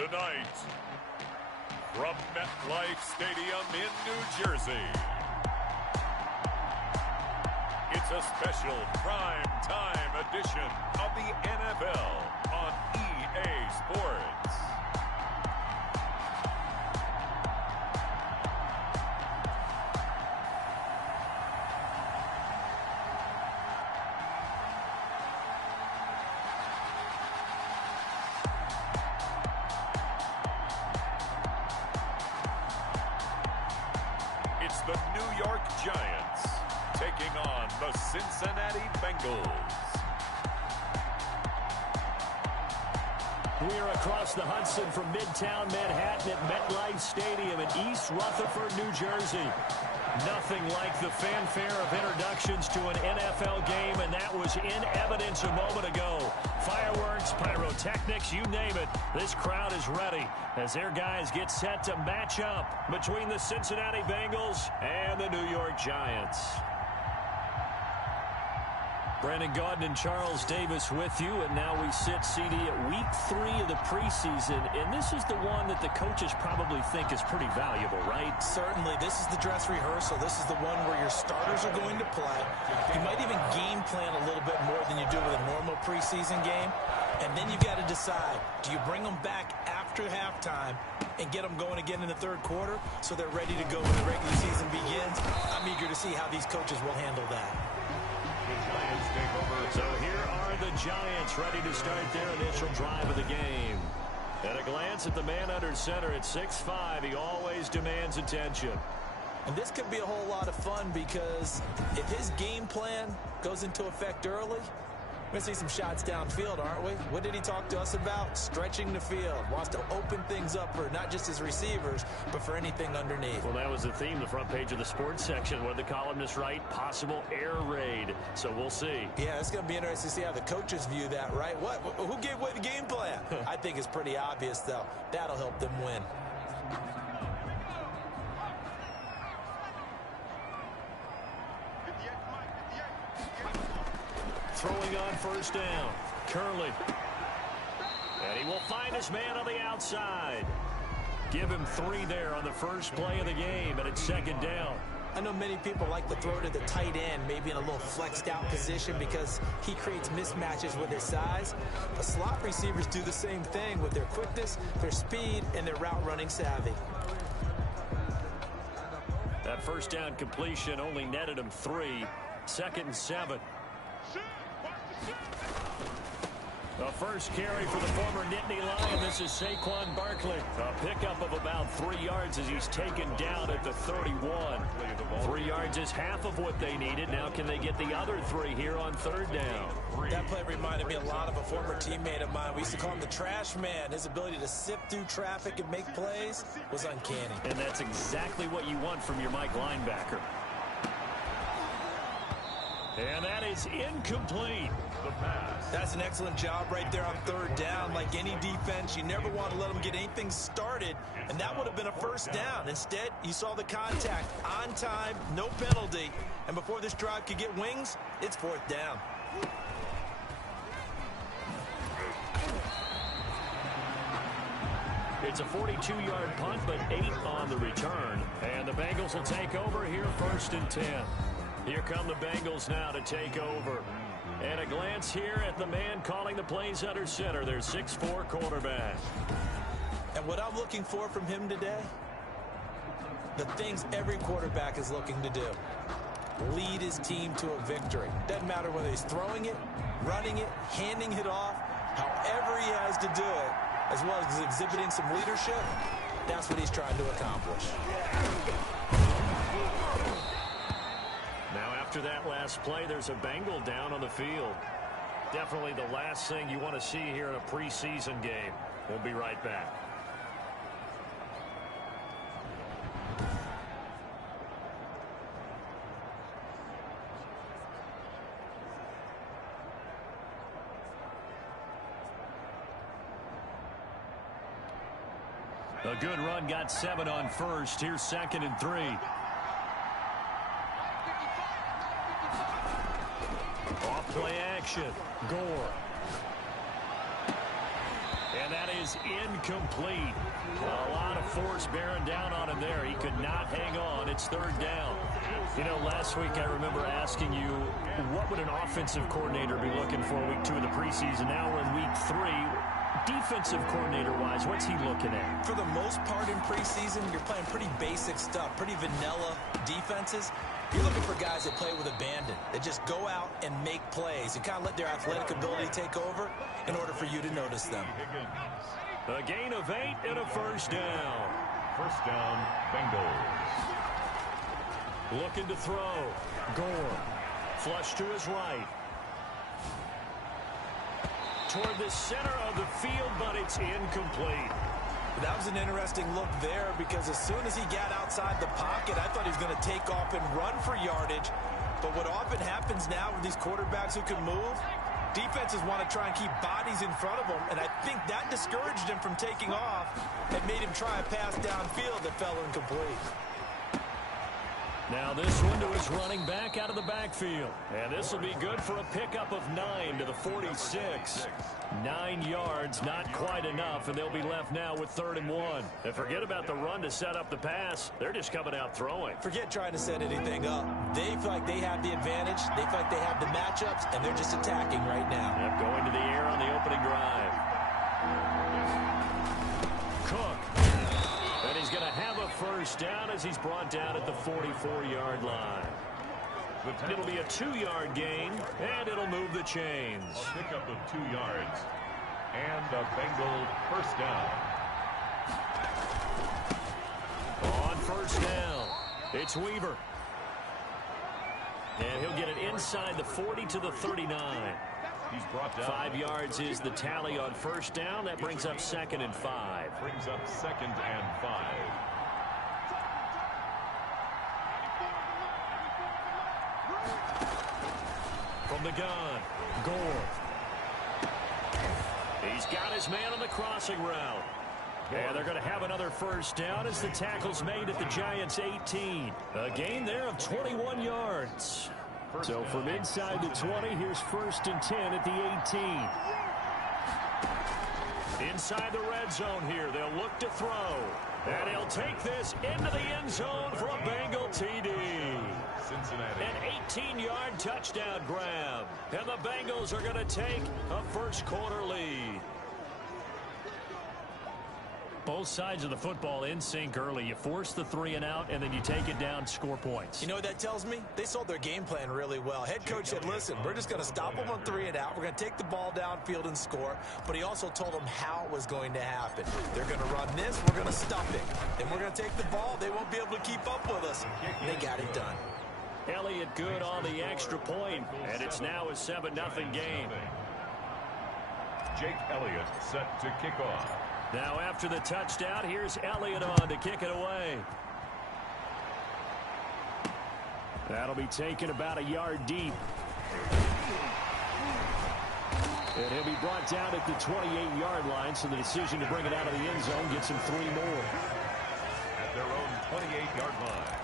Tonight, from MetLife Stadium in New Jersey, it's a special prime time edition of the NFL on EA Sports. It's the New York Giants taking on the Cincinnati Bengals. We're across the Hudson from Midtown Manhattan at MetLife Stadium in East Rutherford, New Jersey. Nothing like the fanfare of introductions to an NFL game, and that was in evidence a moment ago. Fireworks, pyrotechnics, you name it. This crowd is ready as their guys get set to match up between the Cincinnati Bengals and the New York Giants. Brandon Gaudin and Charles Davis with you, and now we sit, CD, at week 3 of the preseason, and this is the one that the coaches probably think is pretty valuable, right? Certainly. This is the dress rehearsal. This is the one where your starters are going to play. You might even game plan a little bit more than you do with a normal preseason game, and then you've got to decide, do you bring them back after halftime and get them going again in the third quarter so they're ready to go when the regular season begins? I'm eager to see how these coaches will handle that. So here are the Giants ready to start their initial drive of the game. At a glance at the man under center at 6'5", he always demands attention. And this could be a whole lot of fun because if his game plan goes into effect early, we're going to see some shots downfield, aren't we? What did he talk to us about? Stretching the field. Wants to open things up for not just his receivers, but for anything underneath. Well, that was the theme, the front page of the sports section. What did the columnists write? Possible air raid. So we'll see. Yeah, it's going to be interesting to see how the coaches view that, right? Who gave away the game plan? I think it's pretty obvious, though. That'll help them win. Throwing on first down. Curley. And he will find his man on the outside. Give him 3 there on the first play of the game, and it's second down. I know many people like to throw to the tight end, maybe in a little flexed out position because he creates mismatches with his size. But slot receivers do the same thing with their quickness, their speed, and their route running savvy. That first down completion only netted him 3. 2nd and 7. The first carry for the former Nittany Lion. This is Saquon Barkley. A pickup of about 3 yards as he's taken down at the 31. 3 yards is half of what they needed. Now can they get the other 3 here on third down? That play reminded me a lot of a former teammate of mine. We used to call him the trash man. His ability to sift through traffic and make plays was uncanny. And that's exactly what you want from your Mike linebacker. And that is incomplete. The pass. That's an excellent job right there on third down. Like any defense, you never want to let them get anything started, and that would have been a first down. Instead, you saw the contact on time, no penalty, and before this drive could get wings, it's 4th down. It's a 42-yard punt, but 8 on the return. And the Bengals will take over here 1st and 10. Here come the Bengals now to take over. And a glance here at the man calling the plays under center, their 6'4" quarterback. And what I'm looking for from him today, the things every quarterback is looking to do. Lead his team to a victory. Doesn't matter whether he's throwing it, running it, handing it off, however he has to do it, as well as exhibiting some leadership, that's what he's trying to accomplish. Now after that last play, there's a Bengal down on the field. Definitely the last thing you want to see here in a preseason game. We'll be right back. A good run, got 7 on first. Here's 2nd and 3. Off play action. Gore. And that is incomplete. A lot of force bearing down on him there. He could not hang on. It's third down. You know, last week I remember asking you, what would an offensive coordinator be looking for week 2 of the preseason? Now we're in week 3. Defensive coordinator-wise, what's he looking at? For the most part in preseason, you're playing pretty basic stuff, pretty vanilla defenses. You're looking for guys that play with abandon, that just go out and make plays and kind of let their athletic ability take over in order for you to notice them. A gain of 8 and a first down. First down, Bengals. Looking to throw. Gore. Flush to his right. Toward the center of the field, but it's incomplete. That was an interesting look there because as soon as he got outside the pocket, I thought he was going to take off and run for yardage. But what often happens now with these quarterbacks who can move, defenses want to try and keep bodies in front of them, and I think that discouraged him from taking off and made him try a pass downfield that fell incomplete. Now this one to his running back out of the backfield. And this will be good for a pickup of 9 to the 46. 9 yards, not quite enough, and they'll be left now with 3rd and 1. And forget about the run to set up the pass. They're just coming out throwing. Forget trying to set anything up. They feel like they have the advantage. They feel like they have the matchups, and they're just attacking right now. Yep, going to the air on the opening drive. Cook. And he's going to have a first down as he's brought down at the 44-yard line. It'll be a 2-yard gain, and it'll move the chains. A pickup of 2 yards. And a Bengal first down. On first down, it's Weaver. And he'll get it inside the 40 to the 39. He's brought down. 5 yards is the tally on first down. That brings up 2nd and 5. Brings up 2nd and 5. From the gun, Gore. He's got his man on the crossing route. And they're going to have another first down as the tackle's made at the Giants' 18. A gain there of 21 yards. So from inside the 20, here's 1st and 10 at the 18. Inside the red zone here, they'll look to throw. And he'll take this into the end zone for a Bengal TD. Cincinnati. An 18-yard touchdown grab. And the Bengals are going to take a first-quarter lead. Both sides of the football in sync early. You force the 3 and out, and then you take it down, score points. You know what that tells me? They sold their game plan really well. Head coach said, listen, we're just going to stop them on 3 and out. We're going to take the ball downfield and score. But he also told them how it was going to happen. They're going to run this. We're going to stop it. Then we're going to take the ball. They won't be able to keep up with us. They got it done. Elliott good on the extra point, and it's now a 7-0 game. Jake Elliott set to kick off. Now after the touchdown, here's Elliott on to kick it away. That'll be taken about a yard deep. And he'll be brought down at the 28-yard line, so the decision to bring it out of the end zone gets him 3 more. At their own 28-yard line.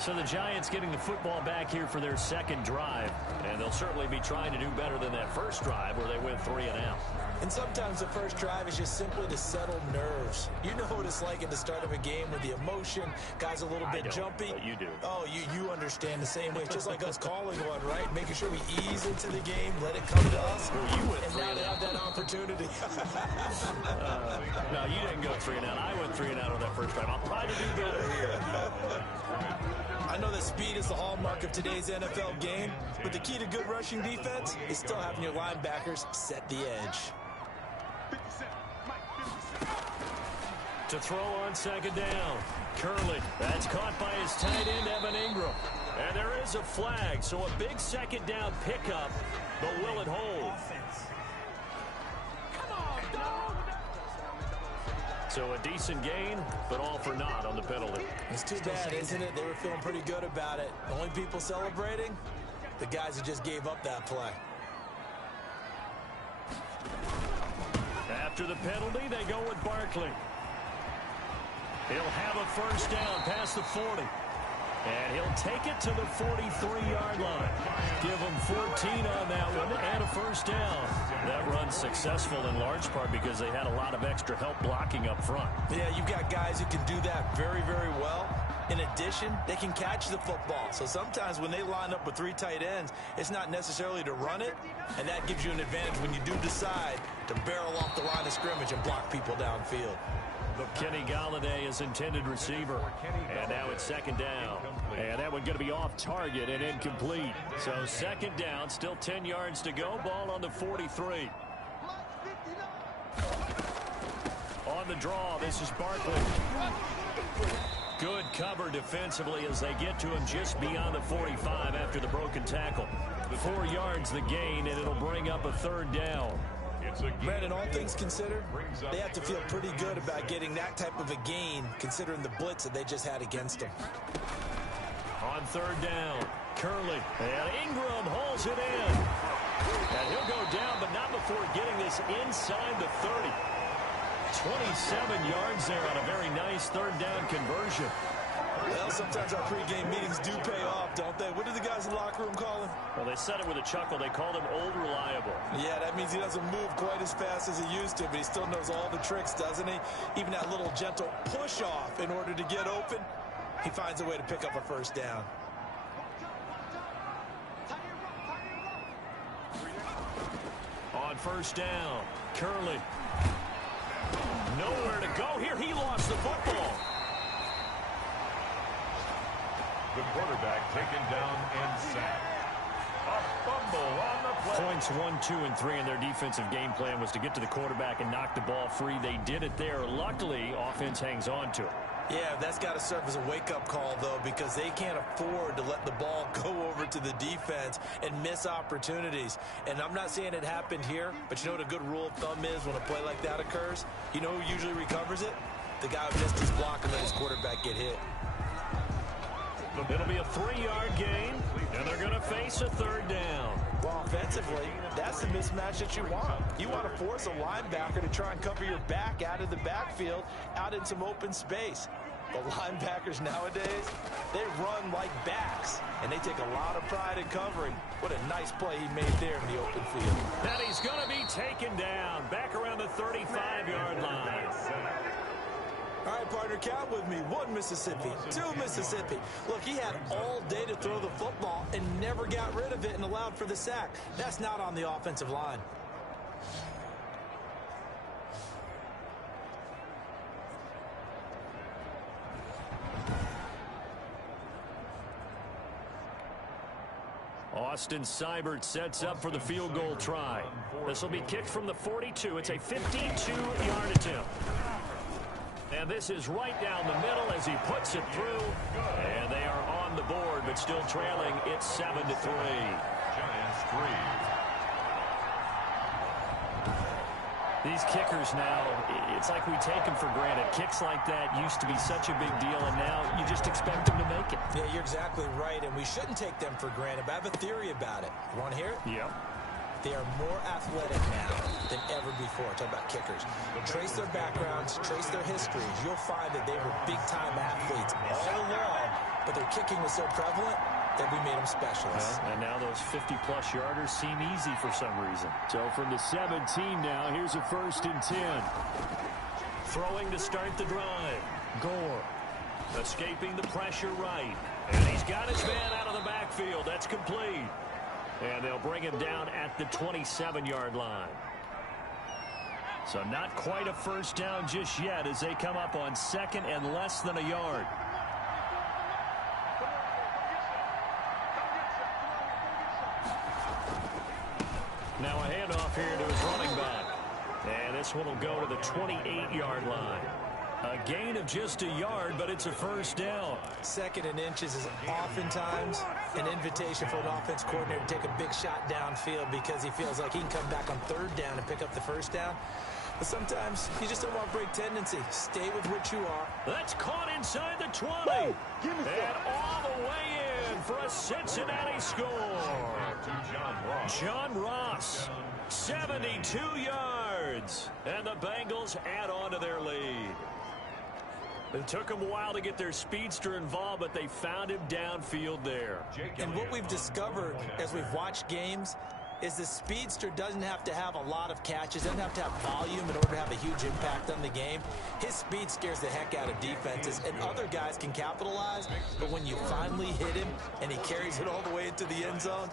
So the Giants getting the football back here for their 2nd drive, and they'll certainly be trying to do better than that first drive where they went 3 and out. And sometimes the first drive is just simply to settle nerves. You know what it's like at the start of a game with the emotion, guys a little bit jumpy. But you do. Oh, you understand the same way. It's just like us calling one, right? Making sure we ease into the game, let it come to us. Well, you went and now they have that opportunity. No, you didn't go 3 and out. I went 3 and out on that first drive. I'll try to do better here. I know that speed is the hallmark of today's NFL game, but the key to good rushing defense is still having your linebackers set the edge. To throw on 2nd down. Curley. That's caught by his tight end, Evan Ingram. And there is a flag, so a big 2nd down pickup, but will it hold? So a decent gain, but all for naught on the penalty. It's too bad, isn't it? They were feeling pretty good about it. The only people celebrating, the guys who just gave up that play. After the penalty, they go with Barkley. He'll have a first down past the 40. And he'll take it to the 43-yard line. Give him 14 on that one and a first down. That run's successful in large part because they had a lot of extra help blocking up front. Yeah, you've got guys who can do that very, very well. In addition, they can catch the football. So sometimes when they line up with 3 tight ends, it's not necessarily to run it, and that gives you an advantage when you do decide to barrel off the line of scrimmage and block people downfield. Kenny Galladay is intended receiver. And now it's second down. And that one going to be off target and incomplete. So second down, still 10 yards to go. Ball on the 43. On the draw, this is Barkley. Good cover defensively as they get to him just beyond the 45 after the broken tackle. 4 yards the gain, and it'll bring up a third down. Brandon, all things considered, they have to feel pretty good about getting that type of a gain considering the blitz that they just had against them. On third down, Curley, and Ingram hauls it in. And he'll go down, but not before getting this inside the 30. 27 yards there on a very nice third down conversion. Well, sometimes our pregame meetings do pay off, don't they? What do the guys in the locker room call him? Well, they said it with a chuckle. They called him Old Reliable. Yeah, that means he doesn't move quite as fast as he used to, but he still knows all the tricks, doesn't he? Even that little gentle push-off in order to get open, he finds a way to pick up a first down. On first down, Curley. Nowhere to go here. He lost the football. The quarterback taken down and sacked. A fumble on the play. Points 1, 2, and 3 in their defensive game plan was to get to the quarterback and knock the ball free. They did it there. Luckily, offense hangs on to it. Yeah, that's got to serve as a wake-up call, though, because they can't afford to let the ball go over to the defense and miss opportunities. And I'm not saying it happened here, but you know what a good rule of thumb is when a play like that occurs? You know who usually recovers it? The guy who missed his block and let his quarterback get hit. It'll be a 3-yard gain, and they're going to face a third down. Well, offensively, that's the mismatch that you want. You want to force a linebacker to try and cover your back out of the backfield, out in some open space. The linebackers nowadays, they run like backs, and they take a lot of pride in covering. What a nice play he made there in the open field. And he's going to be taken down back around the 35-yard line. All right, partner, count with me. 1 Mississippi, 2 Mississippi. Look, he had all day to throw the football and never got rid of it and allowed for the sack. That's not on the offensive line. Austin Seibert sets up for the field goal try. This will be kicked from the 42. It's a 52-yard attempt. And this is right down the middle as he puts it through. And they are on the board, but still trailing. It's 7-3. Giants 3. These kickers now, it's like we take them for granted. Kicks like that used to be such a big deal, and now you just expect them to make it. Yeah, you're exactly right, and we shouldn't take them for granted, but I have a theory about it. You want to hear it? Yep. They are more athletic now than ever before. Talk about kickers. Trace their backgrounds, trace their histories. You'll find that they were big-time athletes all along, but their kicking was so prevalent that we made them specialists. And now those 50-plus yarders seem easy for some reason. So from the 17 now, here's a 1st and 10. Throwing to start the drive. Gore escaping the pressure right. And he's got his man out of the backfield. That's complete. And they'll bring him down at the 27-yard line. So not quite a first down just yet as they come up on 2nd and less than a yard. Now a handoff here to his running back. And this one will go to the 28-yard line. A gain of just a yard, but it's a first down. 2nd and inches is oftentimes an invitation for an offense coordinator to take a big shot downfield because he feels like he can come back on 3rd down and pick up the first down. But sometimes you just don't want break tendency. Stay with what you are. That's caught inside the 20. And all the way in for a Cincinnati score. John Ross, 72 yards. And the Bengals add on to their lead. It took them a while to get their speedster involved, but they found him downfield there. And what we've discovered as we've watched games is the speedster doesn't have to have a lot of catches, doesn't have to have volume in order to have a huge impact on the game. His speed scares the heck out of defenses, and other guys can capitalize, but when you finally hit him and he carries it all the way into the end zone,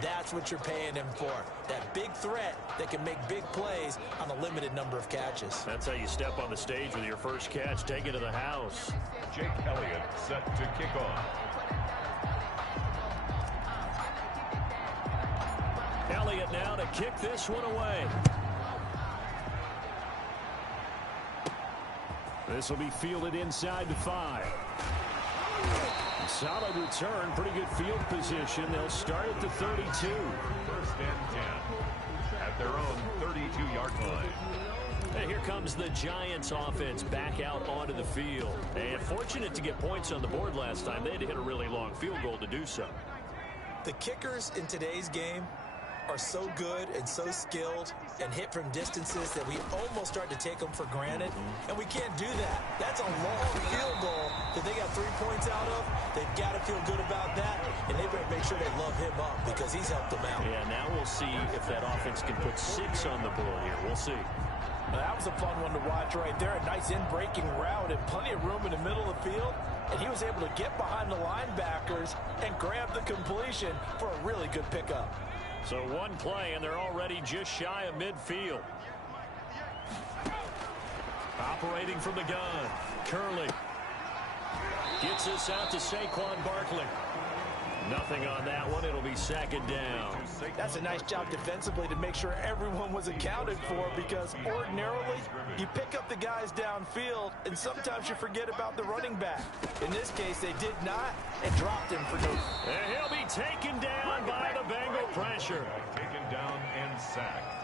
that's what you're paying him for. That big threat that can make big plays on a limited number of catches. That's how you step on the stage with your first catch. Take it to the house. Jake Elliott set to kick off. Elliott now to kick this one away. This will be fielded inside the 5. Solid return, pretty good field position. They'll start at the 32. 1st and 10 at their own 32-yard line. And here comes the Giants offense back out onto the field. And fortunate to get points on the board last time. They had to hit a really long field goal to do so. The kickers in today's game are so good and so skilled and hit from distances that we almost start to take them for granted, and we can't do that. That's a long field goal that they got 3 points out of. They've got to feel good about that, and they better make sure they love him up because he's helped them out. Yeah, now we'll see if that offense can put 6 on the board here. We'll see. That was a fun one to watch right there. A nice in-breaking route and plenty of room in the middle of the field, and he was able to get behind the linebackers and grab the completion for a really good pickup. So one play, and they're already just shy of midfield. Operating from the gun, Curley gets this out to Saquon Barkley. Nothing on that one. It'll be 2nd down. That's a nice job defensively to make sure everyone was accounted for, because ordinarily you pick up the guys downfield and sometimes you forget about the running back. In this case, they did not and dropped him for no. And he'll be taken down by the Bengal pressure. Taken down and sacked.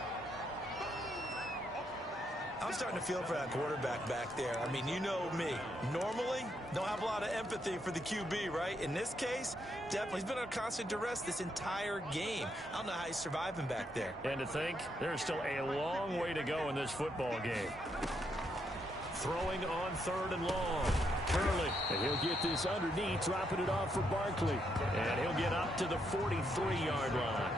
I'm starting to feel for that quarterback back there. I mean, you know me. Normally, don't have a lot of empathy for the QB, right? In this case, definitely. He's been on constant duress this entire game. I don't know how he's surviving back there. And to think, there's still a long way to go in this football game. Throwing on 3rd and long. Curley. And he'll get this underneath, dropping it off for Barkley. And he'll get up to the 43-yard line.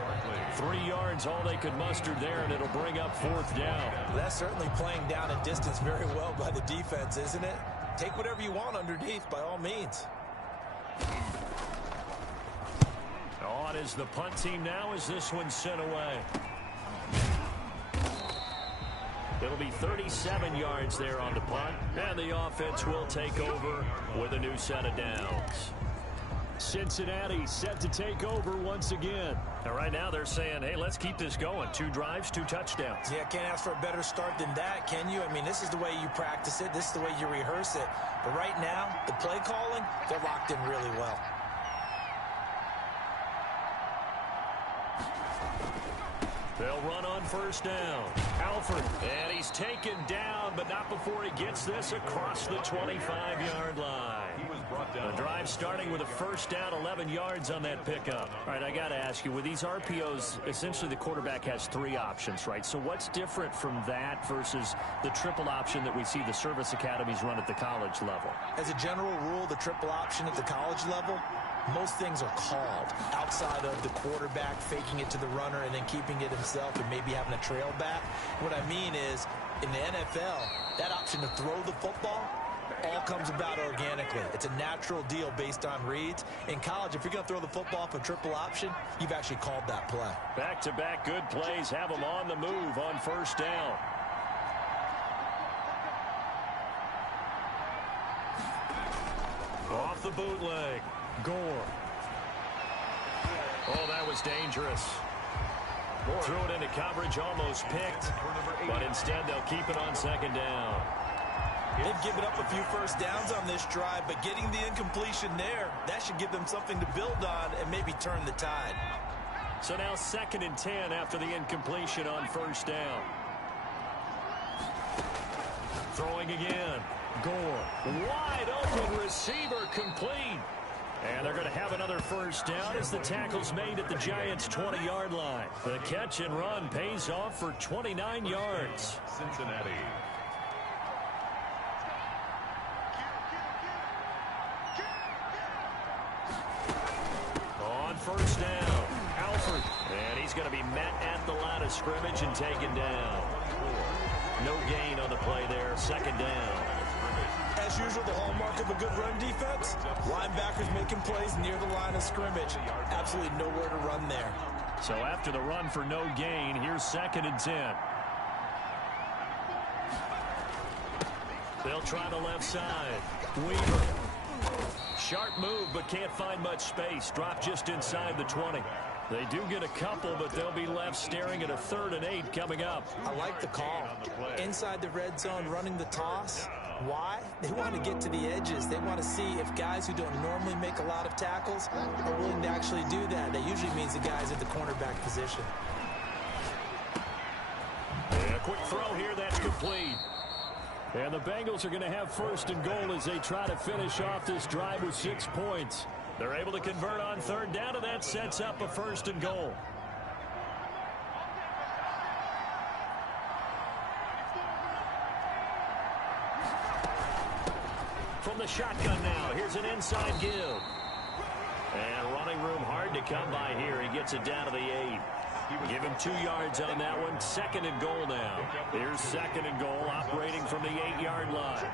3 yards, all they could muster there, and it'll bring up 4th down. That's certainly playing down in distance very well by the defense, isn't it? Take whatever you want underneath, by all means. On is the punt team now as this one's sent away. It'll be 37 yards there on the punt, and the offense will take over with a new set of downs. Cincinnati set to take over once again. And right now they're saying, hey, let's keep this going. 2 drives, 2 touchdowns. Yeah, can't ask for a better start than that, can you? I mean, this is the way you practice it. This is the way you rehearse it. But right now, the play calling, they're locked in really well. They'll run on 1st down. Alford, and he's taken down, but not before he gets this across the 25-yard line. The drive starting with a 1st down, 11 yards on that pickup. All right, I got to ask you, with these RPOs, essentially the quarterback has 3 options, right? So what's different from that versus the triple option that we see the service academies run at the college level? As a general rule, the triple option at the college level, most things are called outside of the quarterback faking it to the runner and then keeping it himself and maybe having a trail back. What I mean is, in the NFL, that option to throw the football all comes about organically. It's a natural deal based on reads. In college, if you're going to throw the football off a triple option, you've actually called that play. Back-to-back good plays have them on the move on 1st down. Off the bootleg. Gore. Oh, that was dangerous. Threw it into coverage, almost picked. But instead, they'll keep it on 2nd down. They've given up a few 1st downs on this drive, but getting the incompletion there, that should give them something to build on and maybe turn the tide. So now 2nd and 10 after the incompletion on 1st down. Throwing again. Gore. Wide open receiver complete. And they're going to have another 1st down as the tackle's made at the Giants' 20-yard line. The catch and run pays off for 29 yards. Cincinnati. first down. Alford. And he's going to be met at the line of scrimmage and taken down. No gain on the play there. Second down. As usual, the hallmark of a good run defense, linebackers making plays near the line of scrimmage. Absolutely nowhere to run there. So after the run for no gain, here's 2nd and 10. They'll try the left side. Weaver. Sharp move, but can't find much space. Drop just inside the 20. They do get a couple, but they'll be left staring at a 3rd and 8 coming up. I like the call. Inside the red zone, running the toss. Why? They want to get to the edges. They want to see if guys who don't normally make a lot of tackles are willing to actually do that. That usually means the guys at the cornerback position. And a quick throw here, that's complete. And the Bengals are going to have 1st and goal as they try to finish off this drive with 6 points. They're able to convert on 3rd down, and that sets up a 1st and goal. From the shotgun now, here's an inside give. And running room hard to come by here. He gets it down to the 8. Give him 2 yards on that one. 2nd and goal now. Here's 2nd and goal, operating from the 8-yard line.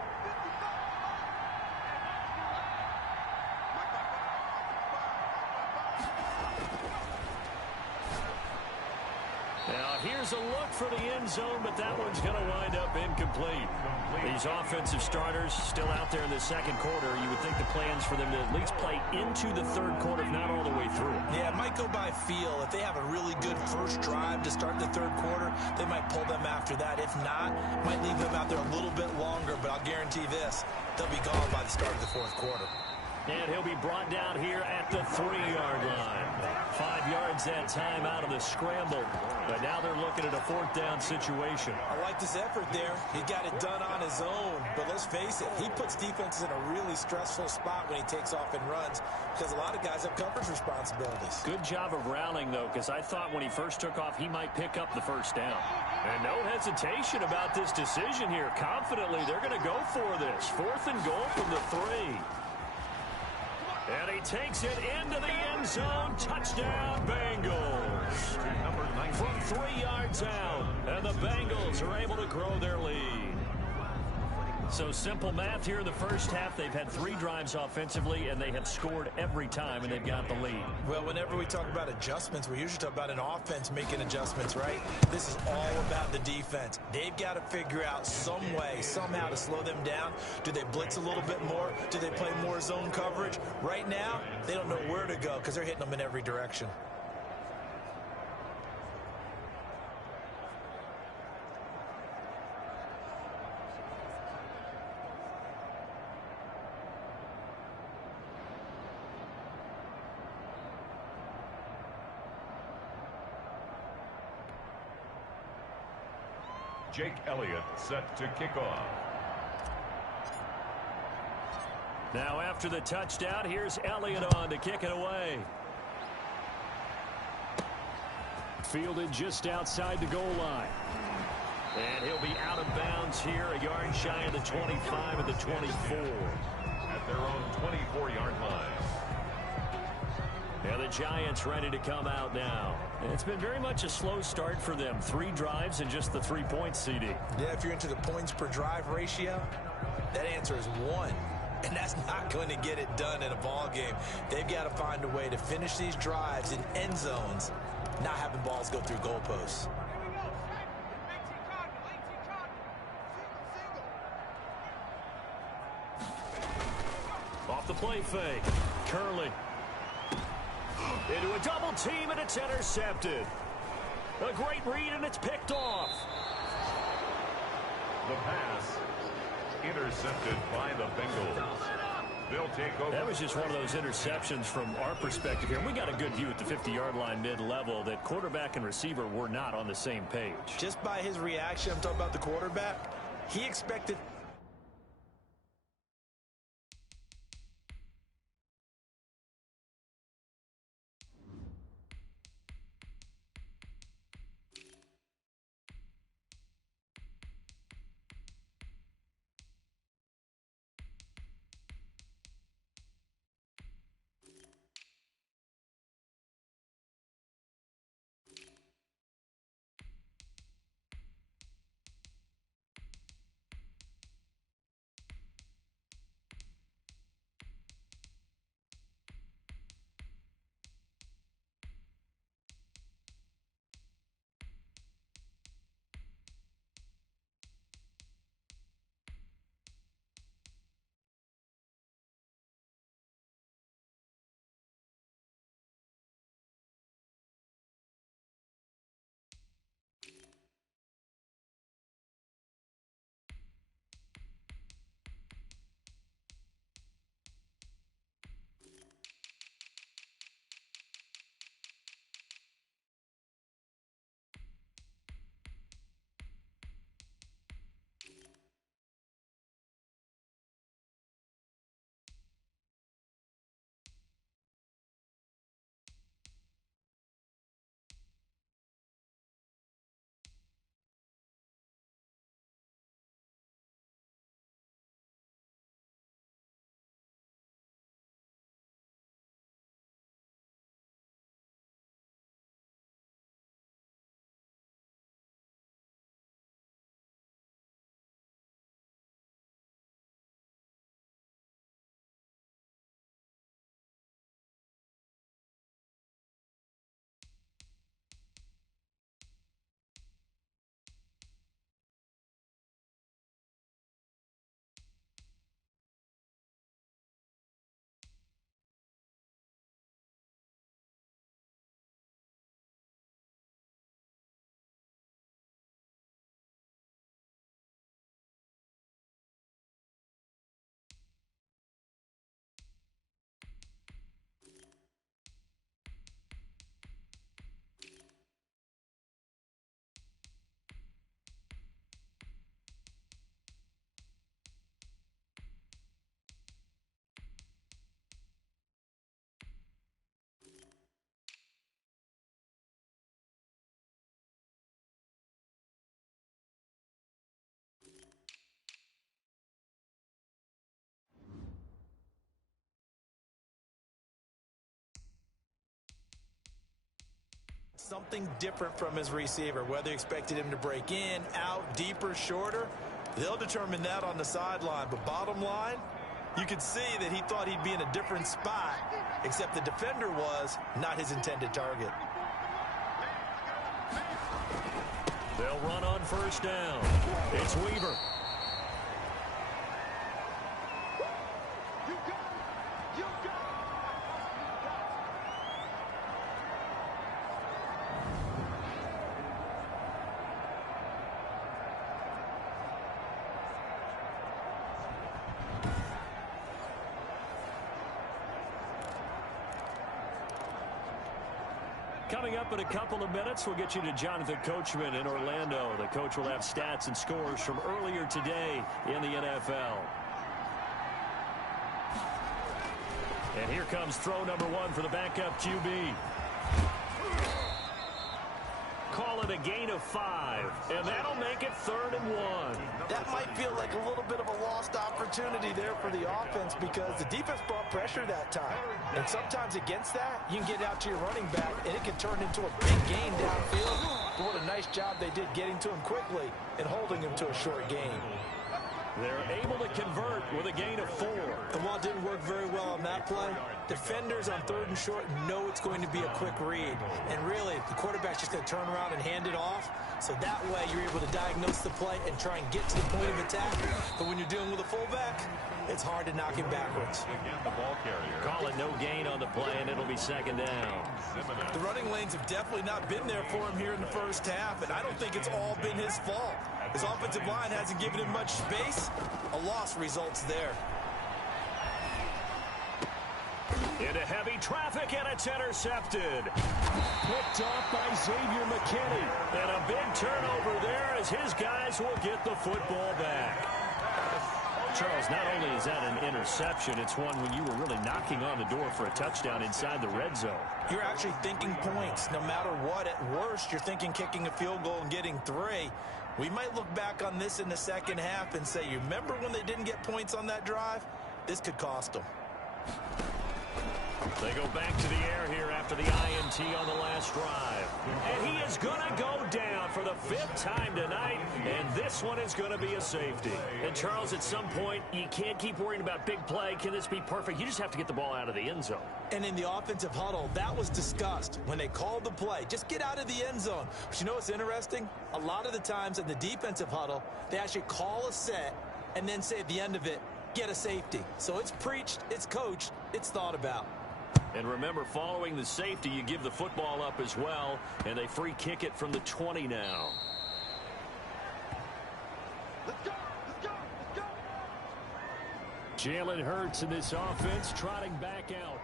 Now here's a look for the end zone, but that one's going to wind up incomplete. These offensive starters still out there in the 2nd quarter. You would think the plans for them to at least play into the 3rd quarter, if not all the way through. Yeah, it might go by feel. If they have a really good first drive to start the 3rd quarter, they might pull them after that. If not, might leave them out there a little bit longer, but I'll guarantee this, they'll be gone by the start of the 4th quarter. And he'll be brought down here at the 3-yard line. 5 yards that time out of the scramble. But now they're looking at a 4th down situation. I like this effort there. He got it done on his own. But let's face it, he puts defenses in a really stressful spot when he takes off and runs because a lot of guys have coverage responsibilities. Good job of rallying, though, because I thought when he first took off, he might pick up the 1st down. And no hesitation about this decision here. Confidently, they're going to go for this. 4th and goal from the 3. And he takes it into the end zone. Touchdown, Bengals. From 3 yards out. And the Bengals are able to grow their lead. So simple math here in the first half. They've had 3 drives offensively, and they have scored every time, and they've got the lead. Well, whenever we talk about adjustments, we usually talk about an offense making adjustments, right? This is all about the defense. They've got to figure out some way, somehow to slow them down. Do they blitz a little bit more? Do they play more zone coverage? Right now, they don't know where to go because they're hitting them in every direction. Jake Elliott set to kick off. Now after the touchdown, here's Elliott on to kick it away. Fielded just outside the goal line. And he'll be out of bounds here, a yard shy of the 25 of the 24. At their own 24-yard line. And the Giants ready to come out now. It's been very much a slow start for them. 3 drives and just the 3 points, CD. Yeah, if you're into the points per drive ratio, that answer is 1. And that's not going to get it done in a ball game. They've got to find a way to finish these drives in end zones, not having balls go through goalposts. Off the play fake. Curley. Into a double team, and it's intercepted. A great read, and it's picked off. The pass intercepted by the Bengals. They'll take over. That was just one of those interceptions from our perspective here. We got a good view at the 50-yard line mid-level that quarterback and receiver were not on the same page. Just by his reaction, I'm talking about the quarterback, he expected something different from his receiver, whether you expected him to break in, out, deeper, shorter. They'll determine that on the sideline. But bottom line, you could see that he thought he'd be in a different spot, except the defender was not his intended target. They'll run on first down. It's Weaver. Coming up in a couple of minutes, we'll get you to Jonathan Coachman in Orlando. The coach will have stats and scores from earlier today in the NFL. And here comes throw number 1 for the backup QB. Call it a gain of 5, and that'll make it 3rd and 1. That might feel like a little bit of a lost opportunity there for the offense because the defense brought pressure that time. And sometimes against that, you can get out to your running back, and it can turn into a big gain downfield. But what a nice job they did getting to him quickly and holding him to a short gain. They're able to convert with a gain of 4. And while it didn't work very well on that play, defenders on 3rd and short know it's going to be a quick read. And really, the quarterback's just going to turn around and hand it off. So that way, you're able to diagnose the play and try and get to the point of attack. But when you're dealing with a fullback, it's hard to knock him backwards. Call it no gain on the play, and it'll be 2nd down. The running lanes have definitely not been there for him here in the first half, and I don't think it's all been his fault. His offensive line hasn't given him much space. A loss results there. Into heavy traffic, and it's intercepted. Picked off by Xavier McKinney. And a big turnover there as his guys will get the football back. Charles, not only is that an interception, it's one when you were really knocking on the door for a touchdown inside the red zone. You're actually thinking points. No matter what, at worst, you're thinking kicking a field goal and getting 3. We might look back on this in the second half and say, you remember when they didn't get points on that drive? This could cost them. They go back to the air here after the INT on the last drive. And he is going to go down for the 5th time tonight, and this one is going to be a safety. And, Charles, at some point, you can't keep worrying about big play. Can this be perfect? You just have to get the ball out of the end zone. And in the offensive huddle, that was discussed when they called the play. Just get out of the end zone. But you know what's interesting? A lot of the times in the defensive huddle, they actually call a set and then say at the end of it, get a safety. So it's preached, it's coached, it's thought about. And remember, following the safety, you give the football up as well, and they free kick it from the 20 now. Let's go, let's go, let's go. Jalen Hurts in this offense trotting back out.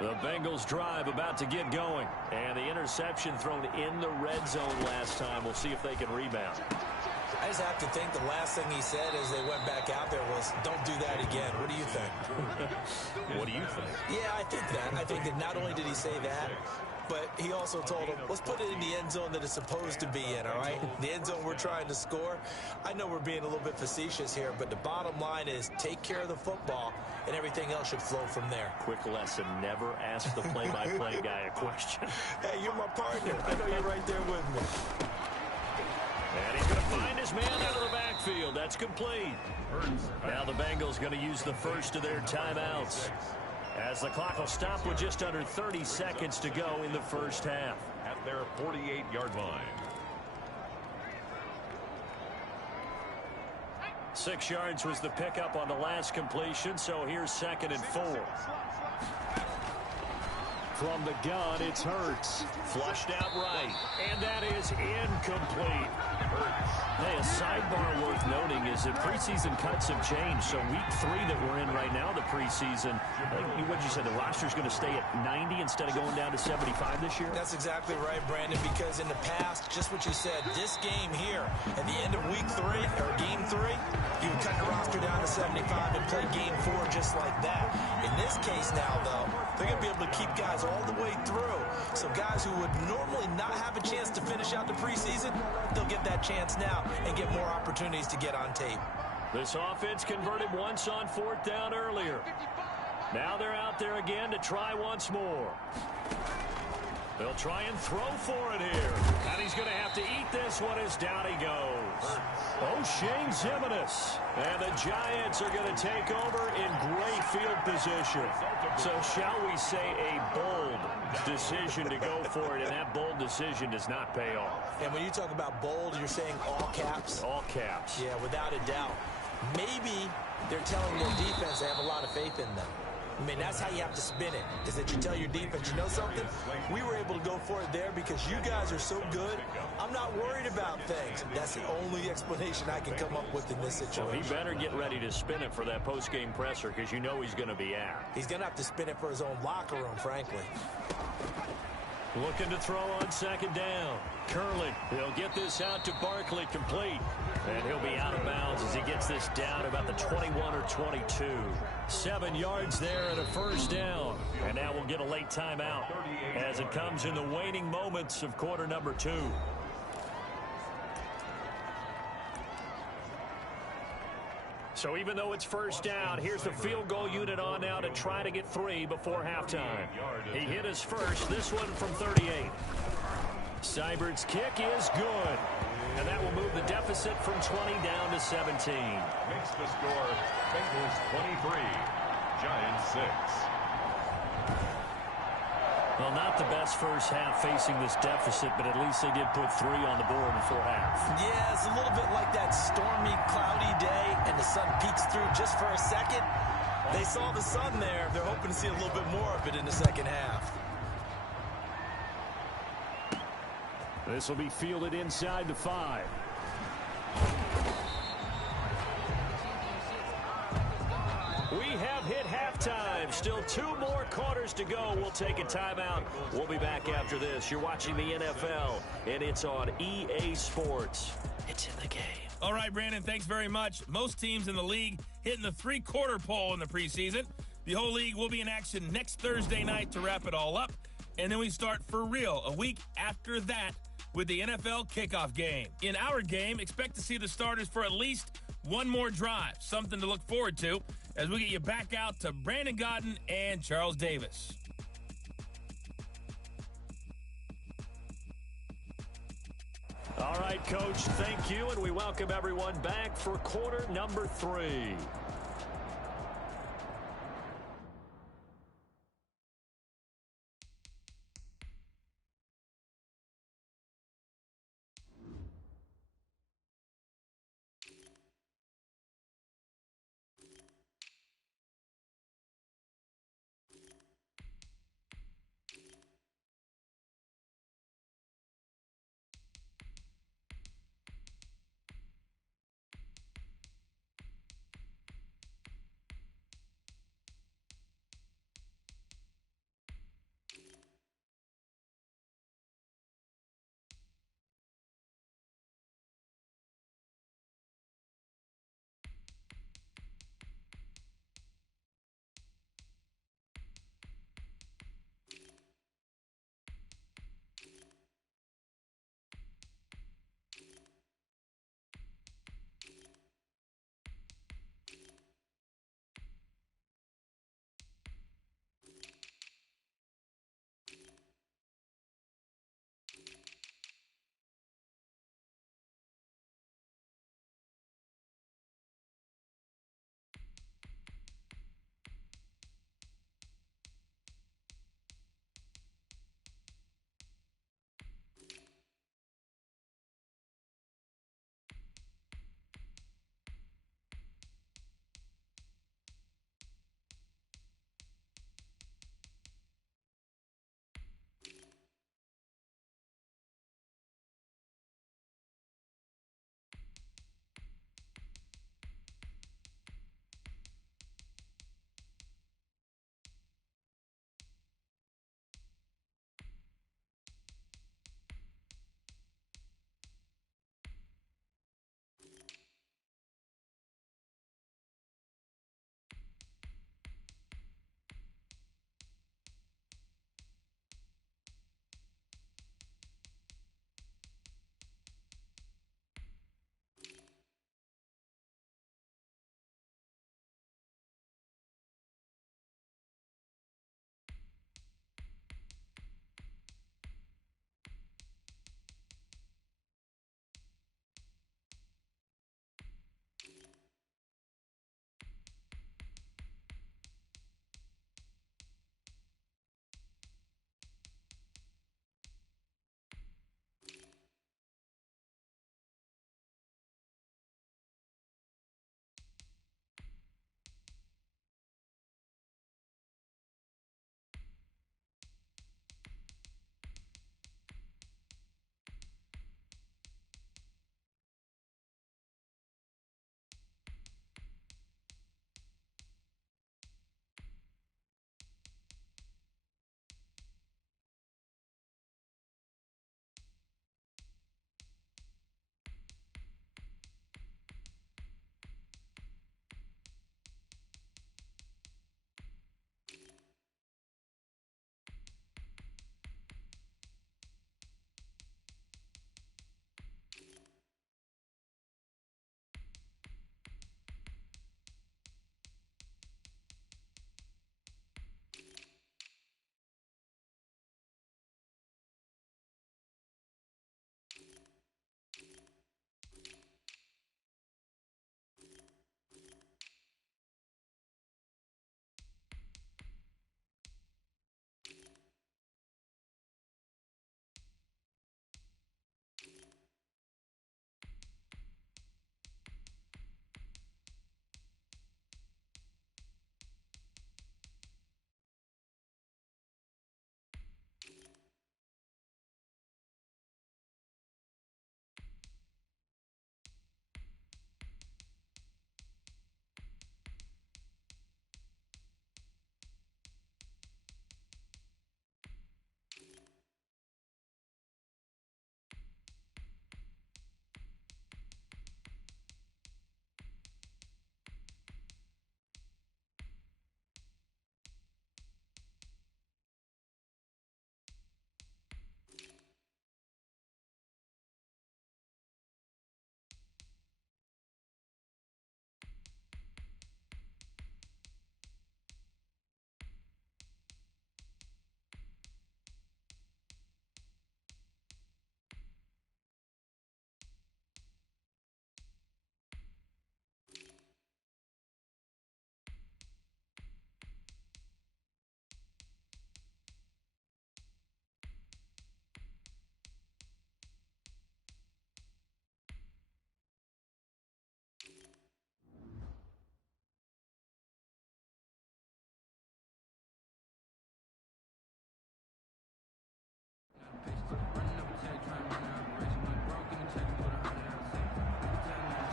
The Bengals drive about to get going. And the interception thrown in the red zone last time. We'll see if they can rebound. I just have to think the last thing he said as they went back out there was, don't do that again. What do you think? What do you think? Yeah, I think that. I think that not only did he say that, but he also told him, let's put it in the end zone that it's supposed to be in, all right? The end zone we're trying to score. I know we're being a little bit facetious here, but the bottom line is take care of the football, and everything else should flow from there. Quick lesson, never ask the play-by-play guy a question. Hey, you're my partner. I know you're right there with me. And he's going to find his man out of the backfield. That's complete. Now the Bengals going to use the first of their timeouts, as the clock will stop with just under 30 seconds to go in the first half. At their 48-yard line. 6 yards was the pickup on the last completion, so here's 2nd and 4. From the gun, it's Hurts. Flushed out right, and that is incomplete. Hey, a sidebar worth noting is that preseason cuts have changed. So week 3 that we're in right now, the preseason, what did you say, the roster's going to stay at 90 instead of going down to 75 this year? That's exactly right, Brandon, because in the past, just what you said, this game here, at the end of week 3, or game 3, you would cut the roster down to 75 and play game 4 just like that. In this case now, though, they're going to be able to keep guys all the way through. So guys who would normally not have a chance to finish out the preseason, they'll get that chance now and get more opportunities to get on tape. This offense converted once on 4th down earlier. Now they're out there again to try once more. They'll try and throw for it here. And he's going to have to eat this one as down he goes. O'Shane Zimenez. And the Giants are going to take over in great field position. So shall we say a bold decision to go for it, and that bold decision does not pay off. And when you talk about bold, you're saying all caps? All caps. Yeah, without a doubt. Maybe they're telling their defense they have a lot of faith in them. I mean, that's how you have to spin it, is that you tell your defense, you know something? We were able to go for it there because you guys are so good. I'm not worried about things. That's the only explanation I can come up with in this situation. Well, he better get ready to spin it for that post-game presser because you know he's going to be out. He's going to have to spin it for his own locker room, frankly. Looking to throw on 2nd down. Curley, he'll get this out to Barkley, complete. And he'll be out of bounds as he gets this down about the 21 or 22. 7 yards there and a 1st down. And now we'll get a late timeout as it comes in the waning moments of quarter number 2. So even though it's 1st down, here's the field goal unit on now to try to get 3 before halftime. He hit his first, this one from 38. Seibert's kick is good. And that will move the deficit from 20 down to 17. Makes the score Bengals 23, Giants 6. Well, not the best first half facing this deficit, but at least they did put 3 on the board before half. Yeah, it's a little bit like that stormy, cloudy day, and the sun peeks through just for a second. They saw the sun there. They're hoping to see a little bit more of it in the second half. This will be fielded inside the 5. We have hit halftime. Still 2 more quarters to go. We'll take a timeout. We'll be back after this. You're watching the NFL, and it's on EA Sports. It's in the game. All right, Brandon, thanks very much. Most teams in the league hitting the 3-quarter pole in the preseason. The whole league will be in action next Thursday night to wrap it all up. And then we start for real a week after that with the NFL kickoff game. In our game, expect to see the starters for at least one more drive, something to look forward to as we get you back out to Brandon Gaudin and Charles Davis. All right, Coach, thank you, and we welcome everyone back for quarter number 3.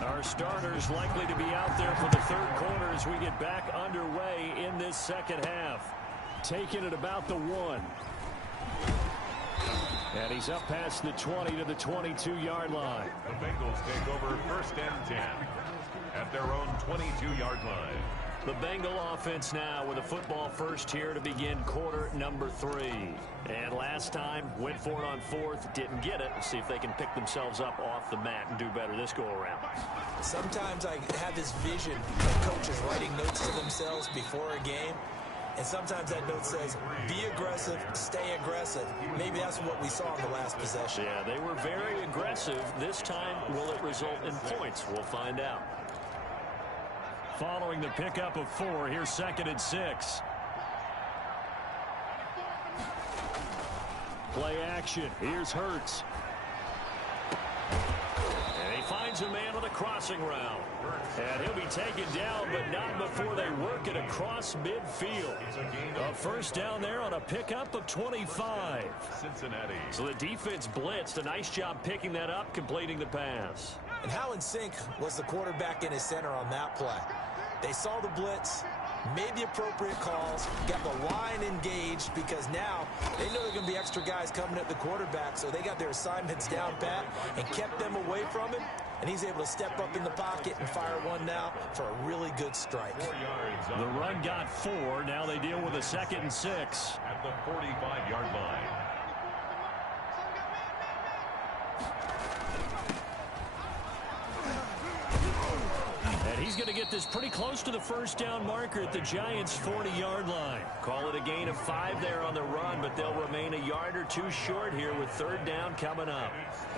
Our starters likely to be out there for the third quarter as we get back underway in this second half. Taking it about the 1. And he's up past the 20 to the 22-yard line. The Bengals take over 1st and 10 at their own 22-yard line. The Bengal offense now with a football first here to begin quarter number 3. And last time, went for it on 4th, didn't get it. We'll see if they can pick themselves up off the mat and do better this go-around. Sometimes I have this vision of coaches writing notes to themselves before a game. And sometimes that note says, be aggressive, stay aggressive. Maybe that's what we saw in the last possession. Yeah, they were very aggressive. This time, will it result in points? We'll find out. Following the pickup of 4, here's 2nd and 6. Play action. Here's Hurts. And he finds a man on the crossing route. And he'll be taken down, but not before they work it across midfield. A first down there on a pickup of 25. Cincinnati. So the defense blitzed. A nice job picking that up, completing the pass. And how in sync was the quarterback in his center on that play? They saw the blitz, made the appropriate calls, got the line engaged because now they know there are going to be extra guys coming at the quarterback, so they got their assignments down pat and kept them away from him, and he's able to step up in the pocket and fire one now for a really good strike. The run got 4. Now they deal with a 2nd and 6. At the 45-yard line. He's going to get this pretty close to the first down marker at the Giants' 40-yard line. Call it a gain of 5 there on the run, but they'll remain a yard or 2 short here with 3rd down coming up.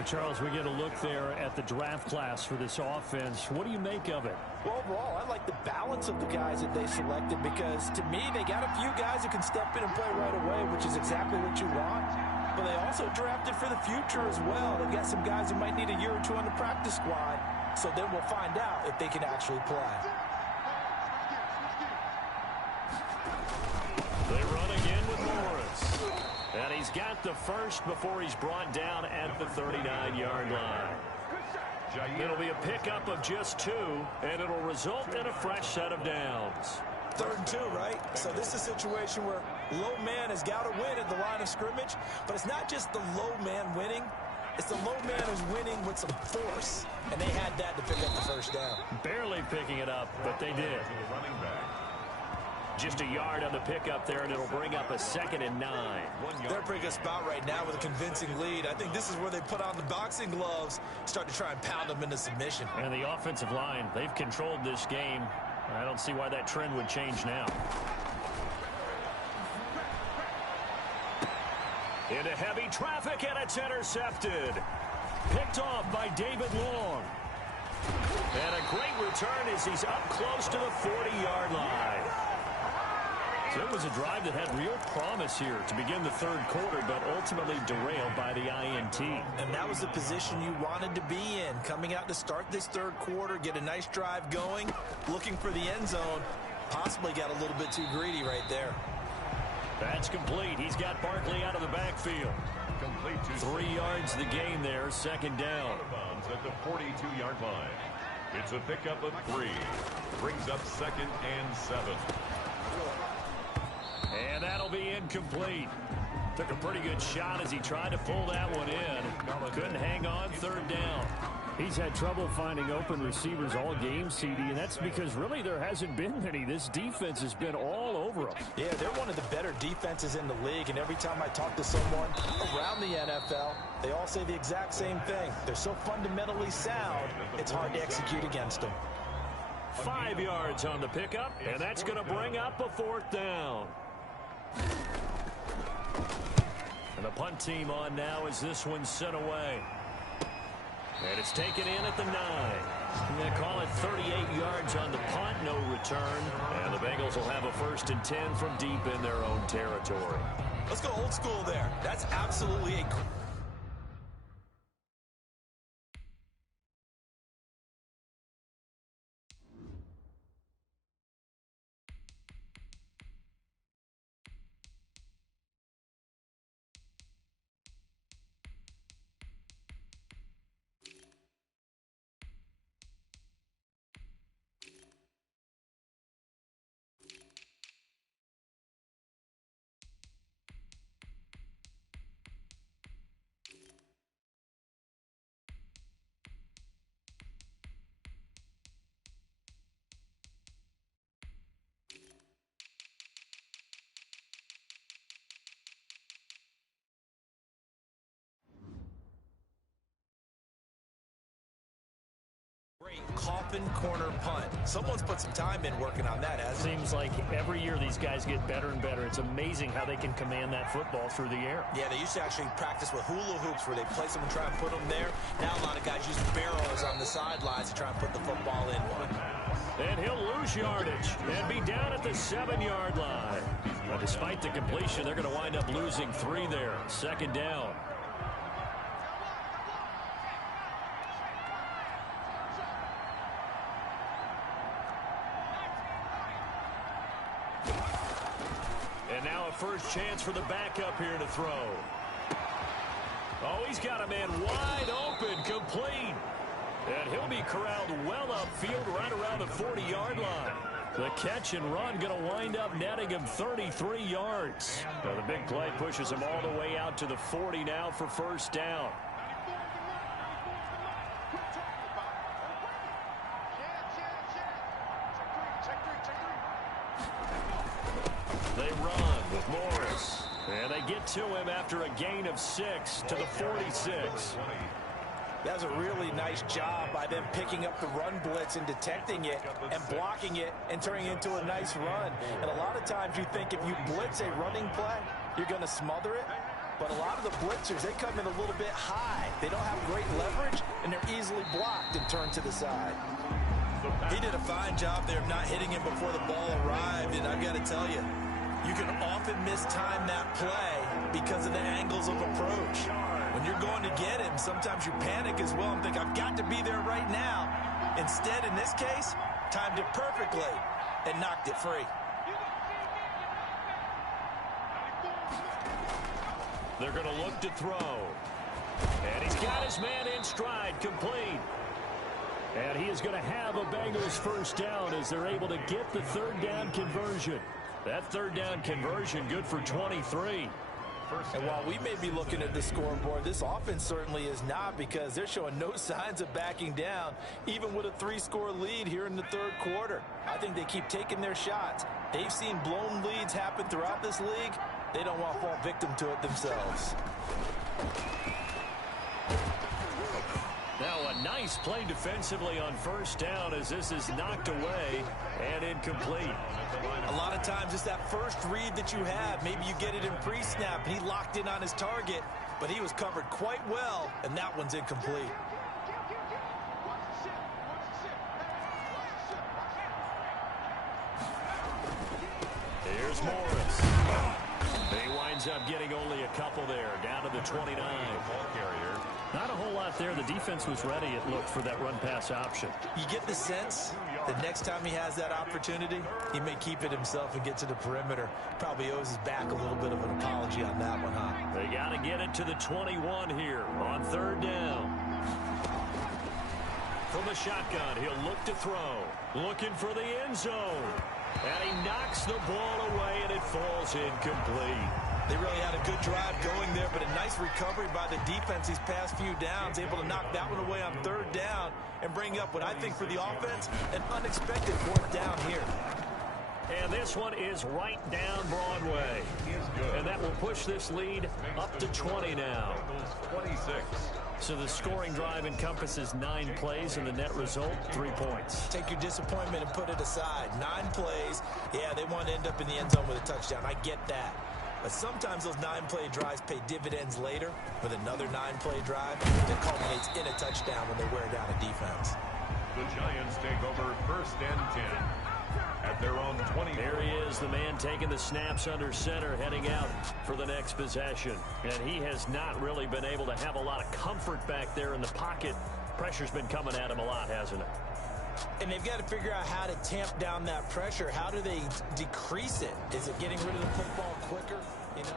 Charles, we get a look there at the draft class for this offense. What do you make of it? Well, overall, I like the balance of the guys that they selected because, to me, they got a few guys who can step in and play right away, which is exactly what you want. But they also drafted for the future as well. They've got some guys who might need a year or 2 on the practice squad. So then we'll find out if they can actually play. They run again with Morris. And he's got the first before he's brought down at the 39-yard line. It'll be a pickup of just 2, and it'll result in a fresh set of downs. 3rd and 2, right? So this is a situation where low man has got to win at the line of scrimmage, but it's not just the low man winning. It's the low man who's winning with some force, and they had that to pick up the first down. Barely picking it up, but they did. Just a yard on the pickup there, and it'll bring up a 2nd and 9. They're pretty good spot right now with a convincing lead. I think this is where they put on the boxing gloves, start to try and pound them into submission. And the offensive line, they've controlled this game. I don't see why that trend would change now. Into heavy traffic, and it's intercepted. Picked off by David Long. And a great return as he's up close to the 40-yard line. So it was a drive that had real promise here to begin the 3rd quarter, but ultimately derailed by the INT. And that was the position you wanted to be in, coming out to start this 3rd quarter, get a nice drive going, looking for the end zone. Possibly got a little bit too greedy right there. That's complete. He's got Barkley out of the backfield. Complete to 3 yards the gain there, 2nd down. At the 42-yard line. It's a pickup of 3. Brings up 2nd and 7. And that'll be incomplete. Took a pretty good shot as he tried to pull that one in. Couldn't hang on, 3rd down. He's had trouble finding open receivers all game, CD, and that's because really there hasn't been many. This defense has been all over them. Yeah, they're one of the better defenses in the league, and every time I talk to someone around the NFL, they all say the exact same thing. They're so fundamentally sound, it's hard to execute against them. 5 yards on the pickup, and that's going to bring up a 4th down. And the punt team on now as this one's sent away. And it's taken in at the 9. I'm going to call it 38 yards on the punt, no return. And the Bengals will have a 1st and 10 from deep in their own territory. Let's go old school there. That's absolutely a coffin corner punt. Someone's put some time in working on that, hasn't it? Seems like every year these guys get better and better. It's amazing how they can command that football through the air. Yeah, they used to actually practice with hula hoops where they place them and try and put them there. Now a lot of guys use barrels on the sidelines to try and put the football in one. And he'll lose yardage and be down at the 7-yard line. But despite the completion, they're going to wind up losing 3 there. Second down. And now a first chance for the backup here to throw. Oh, he's got a man wide open, complete. And he'll be corralled well upfield right around the 40-yard line. The catch and run going to wind up netting him 33 yards. Now the big play pushes him all the way out to the 40 now for first down. They run with Morris. And they get to him after a gain of 6 to the 46. That's a really nice job by them picking up the run blitz and detecting it and blocking it and turning it into a nice run. And a lot of times you think if you blitz a running play, you're going to smother it. But a lot of the blitzers, they come in a little bit high. They don't have great leverage, and they're easily blocked and turned to the side. He did a fine job there of not hitting him before the ball arrived, and I've got to tell you, you can often mistime that play because of the angles of approach. When you're going to get him, sometimes you panic as well and think, I've got to be there right now. Instead, in this case, timed it perfectly and knocked it free. They're going to look to throw. And he's got his man in stride, complete. And he is going to have a Bengals first down as they're able to get the third down conversion. That third down conversion good for 23. And while we may be looking at the scoreboard, this offense certainly is not, because they're showing no signs of backing down, even with a 3-score lead here in the third quarter. I think they keep taking their shots. They've seen blown leads happen throughout this league. They don't want to fall victim to it themselves. Now a nice play defensively on first down as this is knocked away and incomplete. A lot of times it's that first read that you have. Maybe you get it in pre-snap. He locked in on his target, but he was covered quite well, and that one's incomplete. Here's Morris. He winds up getting only a couple there, down to the 29. Not a whole lot there. The defense was ready, it looked, for that run-pass option. You get the sense that next time he has that opportunity, he may keep it himself and get to the perimeter. Probably owes his back a little bit of an apology on that one, huh? They got to get it to the 21 here on third down. From the shotgun, he'll look to throw. Looking for the end zone. And he knocks the ball away, and it falls incomplete. They really had a good drive going there, but a nice recovery by the defense these past few downs, able to knock that one away on third down and bring up what I think for the offense, an unexpected fourth down here. And this one is right down Broadway. And that will push this lead up to 20 now. 26. So the scoring drive encompasses 9 plays, and the net result, 3 points. Take your disappointment and put it aside. 9 plays. Yeah, they want to end up in the end zone with a touchdown. I get that. But sometimes those 9-play drives pay dividends later with another 9-play drive that culminates in a touchdown when they wear down a defense. The Giants take over first and 10 at their own 20. There he is, the man taking the snaps under center, heading out for the next possession. And he has not really been able to have a lot of comfort back there in the pocket. Pressure's been coming at him a lot, hasn't it? And they've got to figure out how to tamp down that pressure. How do they decrease it? Is it getting rid of the football quicker? You know?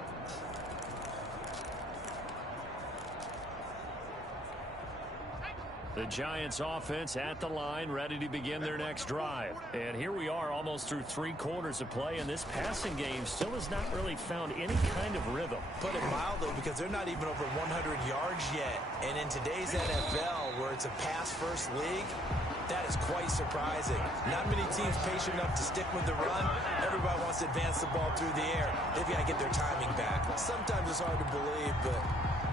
The Giants offense at the line, ready to begin their next drive. And here we are almost through 3 quarters of play, and this passing game still has not really found any kind of rhythm. Put it mildly, because they're not even over 100 yards yet. And in today's NFL, where it's a pass-first league, that is quite surprising. Not many teams patient enough to stick with the run. Everybody wants to advance the ball through the air. They've got to get their timing back. Sometimes it's hard to believe, but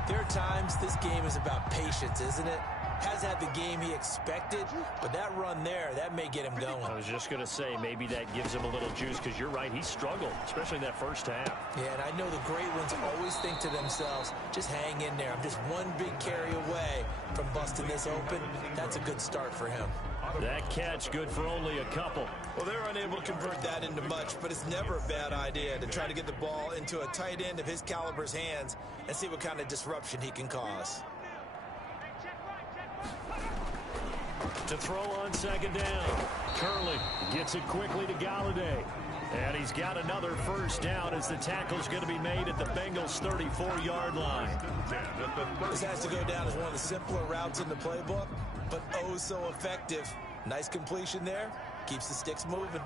there are times this game is about patience, isn't it? has had the game he expected, but that run there, that may get him going. I was just going to say, maybe that gives him a little juice, because you're right, he struggled, especially in that first half. Yeah, and I know the great ones always think to themselves, just hang in there. I'm just one big carry away from busting this open. That's a good start for him. That catch good for only a couple. Well, they're unable to convert that into much, but it's never a bad idea to try to get the ball into a tight end of his caliber's hands and see what kind of disruption he can cause. To throw on second down. Curley gets it quickly to Galladay. And he's got another first down as the tackle's going to be made at the Bengals' 34-yard line. This has to go down as one of the simpler routes in the playbook, but oh so effective. Nice completion there. Keeps the sticks moving.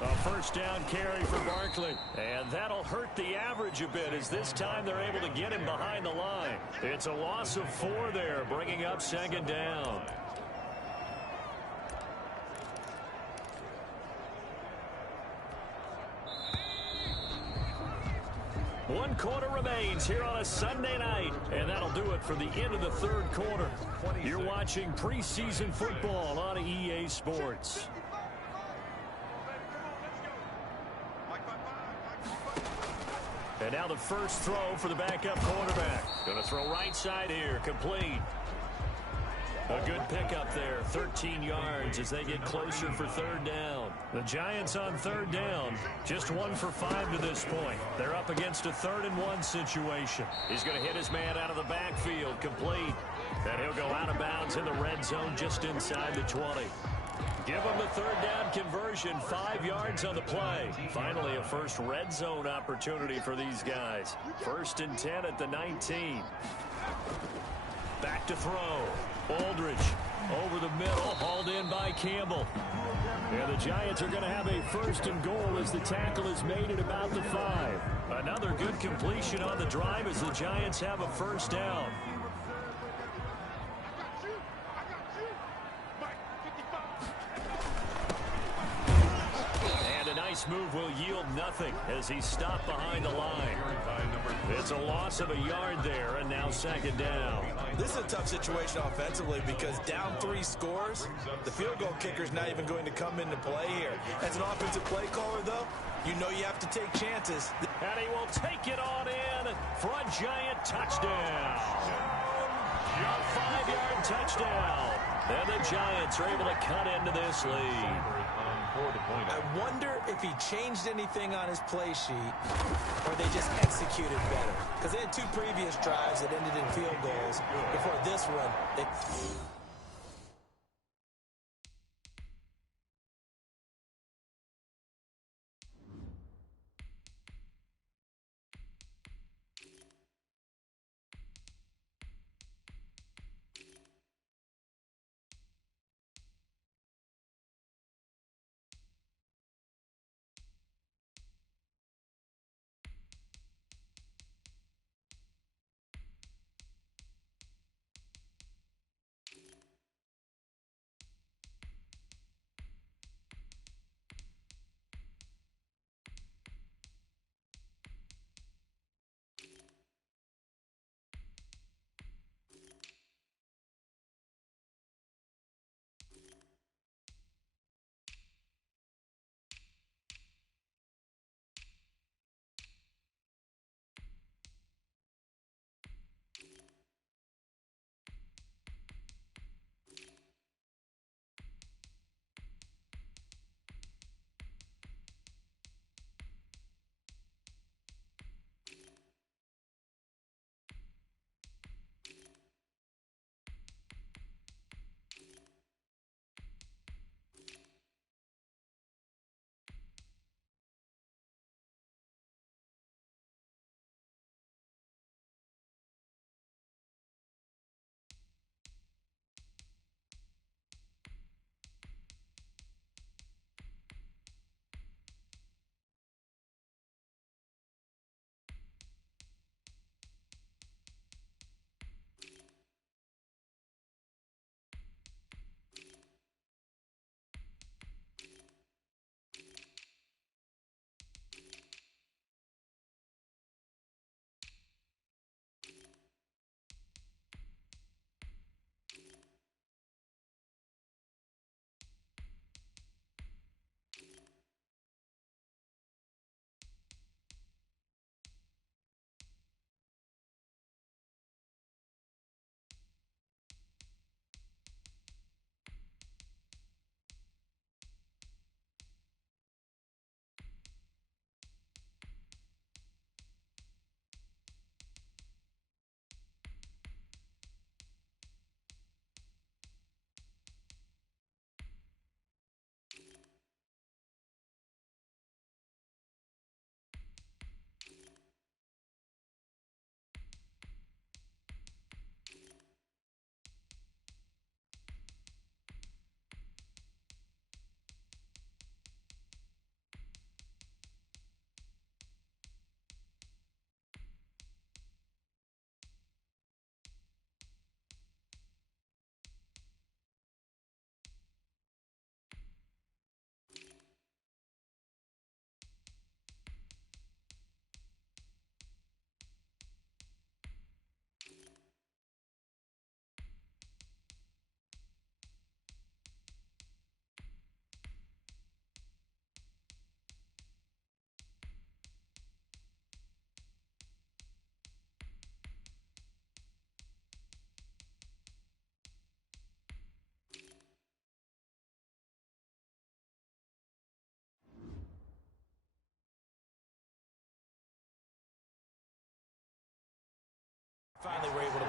A first down carry for Barkley. And that'll hurt the average a bit, as this time they're able to get him behind the line. It's a loss of 4 there, bringing up second down. One quarter remains here on a Sunday night, and that'll do it for the end of the third quarter. You're watching preseason football on EA Sports. And now the first throw for the backup quarterback. Going to throw right side here, complete. A good pickup there, 13 yards as they get closer for third down. The Giants on third down, just 1 for 5 to this point. They're up against a 3rd-and-1 situation. He's going to hit his man out of the backfield, complete. And he'll go out of bounds in the red zone just inside the 20. Give him the third down conversion, 5 yards on the play. Finally, a first red zone opportunity for these guys. 1st and 10 at the 19. Back to throw. Aldridge over the middle, hauled in by Campbell. And the Giants are going to have a 1st and goal as the tackle is made at about the 5. Another good completion on the drive as the Giants have a first down. And a nice move will yield nothing as he's stopped behind the line. It's a loss of a yard there, and now second down. This is a tough situation offensively because down 3 scores, the field goal kicker's not even going to come into play here. As an offensive play caller, though, you know you have to take chances. And he will take it on in for a Giant touchdown. A 5-yard touchdown. And the Giants are able to cut into this lead. I wonder if he changed anything on his play sheet or they just executed better. Because they had 2 previous drives that ended in field goals. Before this one, they...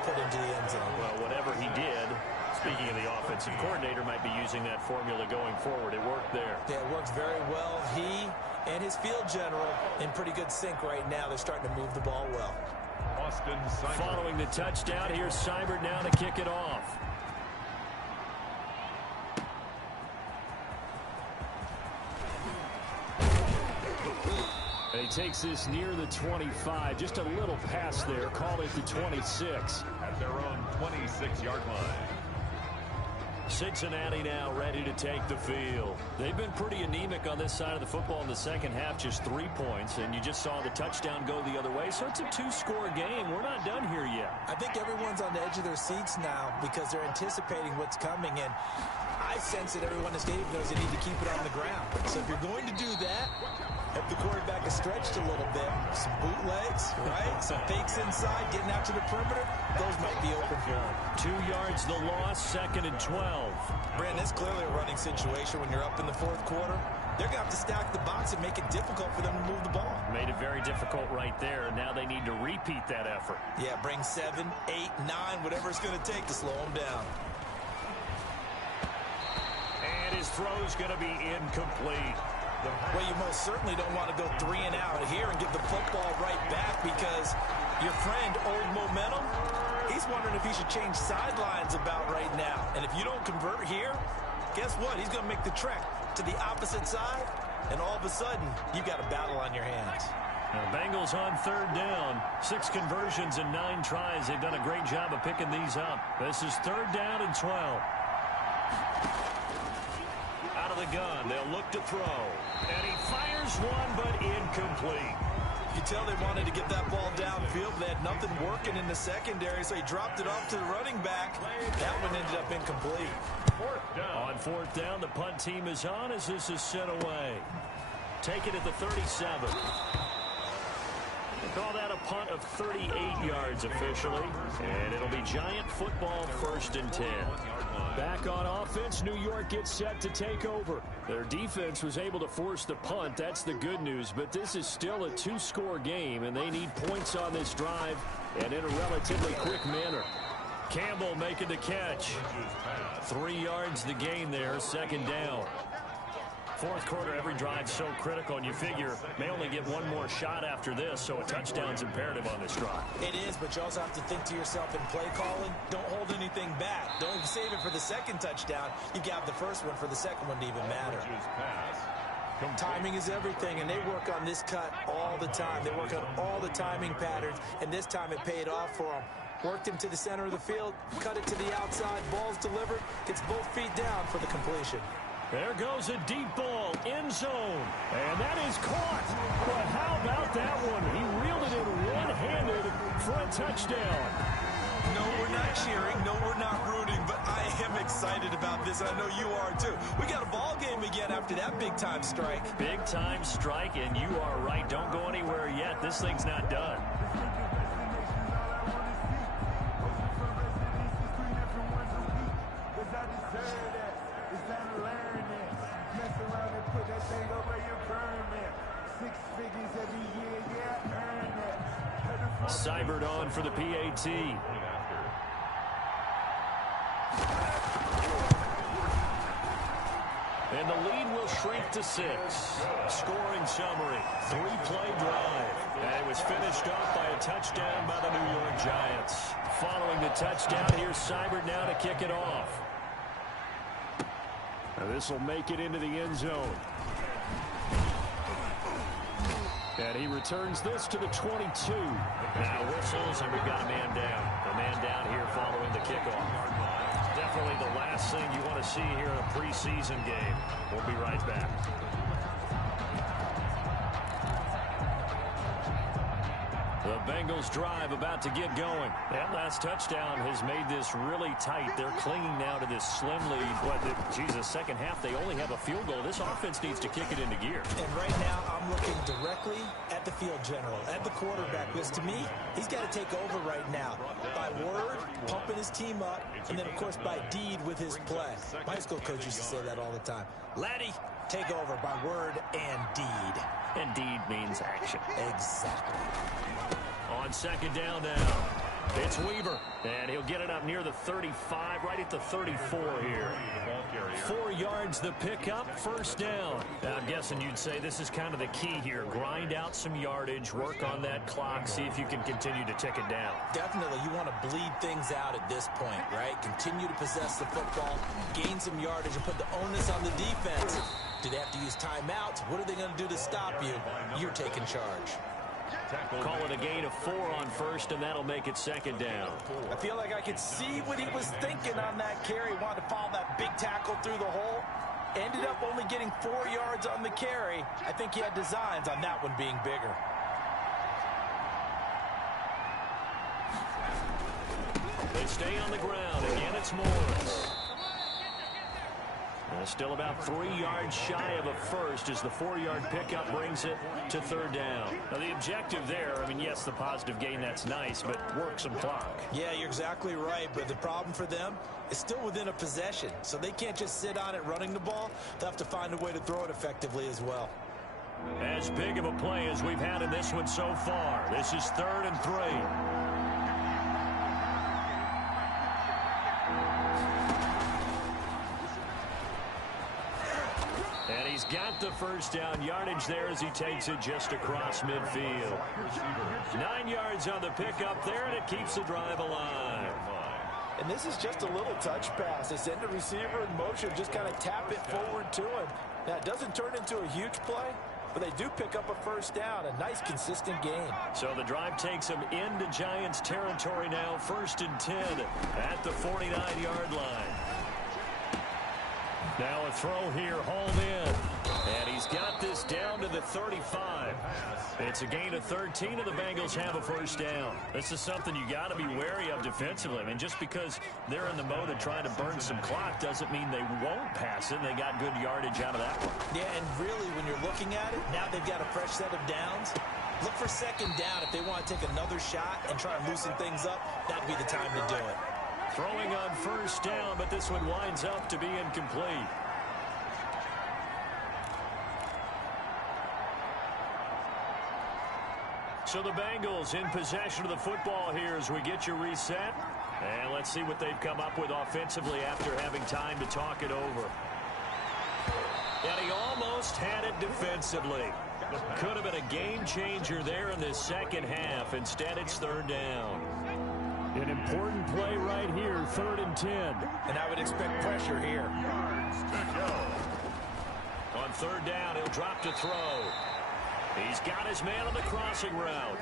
put into the end zone. Well, whatever he did, speaking of the offensive coordinator, might be using that formula going forward. It worked there. Yeah, it works very well. He and his field general in pretty good sync right now. They're starting to move the ball well. Following the touchdown, here's Seibert now to kick it off. And he takes this near the 25. Just a little pass there. Call it the 26. At their own 26-yard line. Cincinnati now ready to take the field. They've been pretty anemic on this side of the football in the second half, just 3 points, and you just saw the touchdown go the other way, so it's a 2-score game. We're not done here yet. I think everyone's on the edge of their seats now because they're anticipating what's coming, and I sense that everyone in the stadium knows they need to keep it on the ground. So if you're going to do that, if the quarterback is stretched a little bit, some bootlegs, right? Some fakes inside, getting out to the perimeter, those might be open for him. 2 yards the loss, 2nd and 12. Brandon, it's clearly a running situation when you're up in the 4th quarter. They're going to have to stack the box and make it difficult for them to move the ball. Made it very difficult right there. Now they need to repeat that effort. Yeah, bring 7, 8, 9, whatever it's going to take to slow them down. And his throw's going to be incomplete. Well, you most certainly don't want to go 3 and out here and give the football right back because your friend, Old Momentum, he's wondering if he should change sidelines about right now. And if you don't convert here, guess what? He's going to make the trek to the opposite side, and all of a sudden, you got a battle on your hands. Now, Bengals on 3rd down. 6 conversions and 9 tries. They've done a great job of picking these up. This is 3rd down and 12. Out of the gun, they'll look to throw. And he fires one, but incomplete. You tell they wanted to get that ball downfield. They had nothing working in the secondary, so he dropped it off to the running back. That one ended up incomplete. On 4th down, the punt team is on as this is sent away. Take it at the 37. They call that a punt of 38 yards officially. And it'll be Giant football, 1st and 10. Back on offense, New York gets set to take over. Their defense was able to force the punt. That's the good news. But this is still a 2-score game, and they need points on this drive and in a relatively quick manner. Campbell making the catch. 3 yards the gain there, 2nd down. 4th quarter, every drive so critical, and you figure may only get one more shot after this, so a touchdown's imperative on this drive. It is, but you also have to think to yourself in play calling, don't hold anything back. Don't save it for the 2nd touchdown. You got the 1st one for the 2nd one to even matter. Timing is everything, and they work on this cut all the time. They work on all the timing patterns, and this time it paid off for them. Worked him to the center of the field, cut it to the outside, ball's delivered, gets both feet down for the completion. There goes a deep ball, end zone, and that is caught. But how about that one? He reeled it in one-handed for a touchdown. No, we're not cheering. No, we're not rooting, but I am excited about this. I know you are, too. We got a ball game again after that big-time strike. Big-time strike, and you are right. Don't go anywhere yet. This thing's not done. Seibert on for the PAT. And the lead will shrink to 6. Scoring summary, 3-play drive. And it was finished off by a touchdown by the New York Giants. Following the touchdown, here's Seibert now to kick it off. This will make it into the end zone. And he returns this to the 22. Now whistles, and we've got a man down. A man down here following the kickoff. Definitely the last thing you want to see here in a preseason game. We'll be right back. The Bengals drive about to get going. That last touchdown has made this really tight. They're clinging now to this slim lead. The second half, they only have a field goal. This offense needs to kick it into gear. And right now, I'm looking directly at the field general, at the quarterback. Because to me, he's got to take over right now. By word, pumping his team up, and then, of course, by deed with his play. My high school coach used to say that all the time. Laddie, take over by word and deed. And deed means action. Exactly. On 2nd down now. It's Weaver, and he'll get it up near the 35, right at the 34 here. 4 yards the pickup, first down. Now, I'm guessing you'd say this is kind of the key here. Grind out some yardage, work on that clock, see if you can continue to tick it down. Definitely, you want to bleed things out at this point, right? Continue to possess the football, gain some yardage, and put the onus on the defense. Do they have to use timeouts? What are they going to do to stop you? You're taking charge. Call it a gain of 4 on first, and that'll make it second down. I feel like I could see what he was thinking on that carry. Wanted to follow that big tackle through the hole. Ended up only getting 4 yards on the carry. I think he had designs on that one being bigger. They stay on the ground. Again, it's Morris. Still about 3 yards shy of a first as the 4-yard pickup brings it to third down. Now, the objective there, I mean, yes, the positive gain, that's nice, but work some clock. Yeah, you're exactly right, but the problem for them is still within a possession, so they can't just sit on it running the ball. They'll have to find a way to throw it effectively as well. As big of a play as we've had in this one so far. This is 3rd and 3. And he's got the first down yardage there as he takes it just across midfield. 9 yards on the pickup there, and it keeps the drive alive. And this is just a little touch pass. They send the receiver in motion, just kind of tap it forward to him. Now, it doesn't turn into a huge play, but they do pick up a first down, a nice, consistent gain. So the drive takes them into Giants territory now, 1st and 10 at the 49-yard line. Now a throw here, hauled in. And he's got this down to the 35. It's a gain of 13, and the Bengals have a first down. This is something you got to be wary of defensively. I mean, just because they're in the mode of trying to burn some clock doesn't mean they won't pass it. They got good yardage out of that one. Yeah, and really, when you're looking at it, now they've got a fresh set of downs. Look for second down if they want to take another shot and try and loosen things up. That'd be the time to do it. Throwing on first down, but this one winds up to be incomplete. So the Bengals in possession of the football here as we get you reset. And let's see what they've come up with offensively after having time to talk it over. And he almost had it defensively. Could have been a game changer there in this second half. Instead, it's 3rd down. An important play right here, 3rd and 10. And I would expect pressure here. On 3rd down, he'll drop to throw. He's got his man on the crossing route.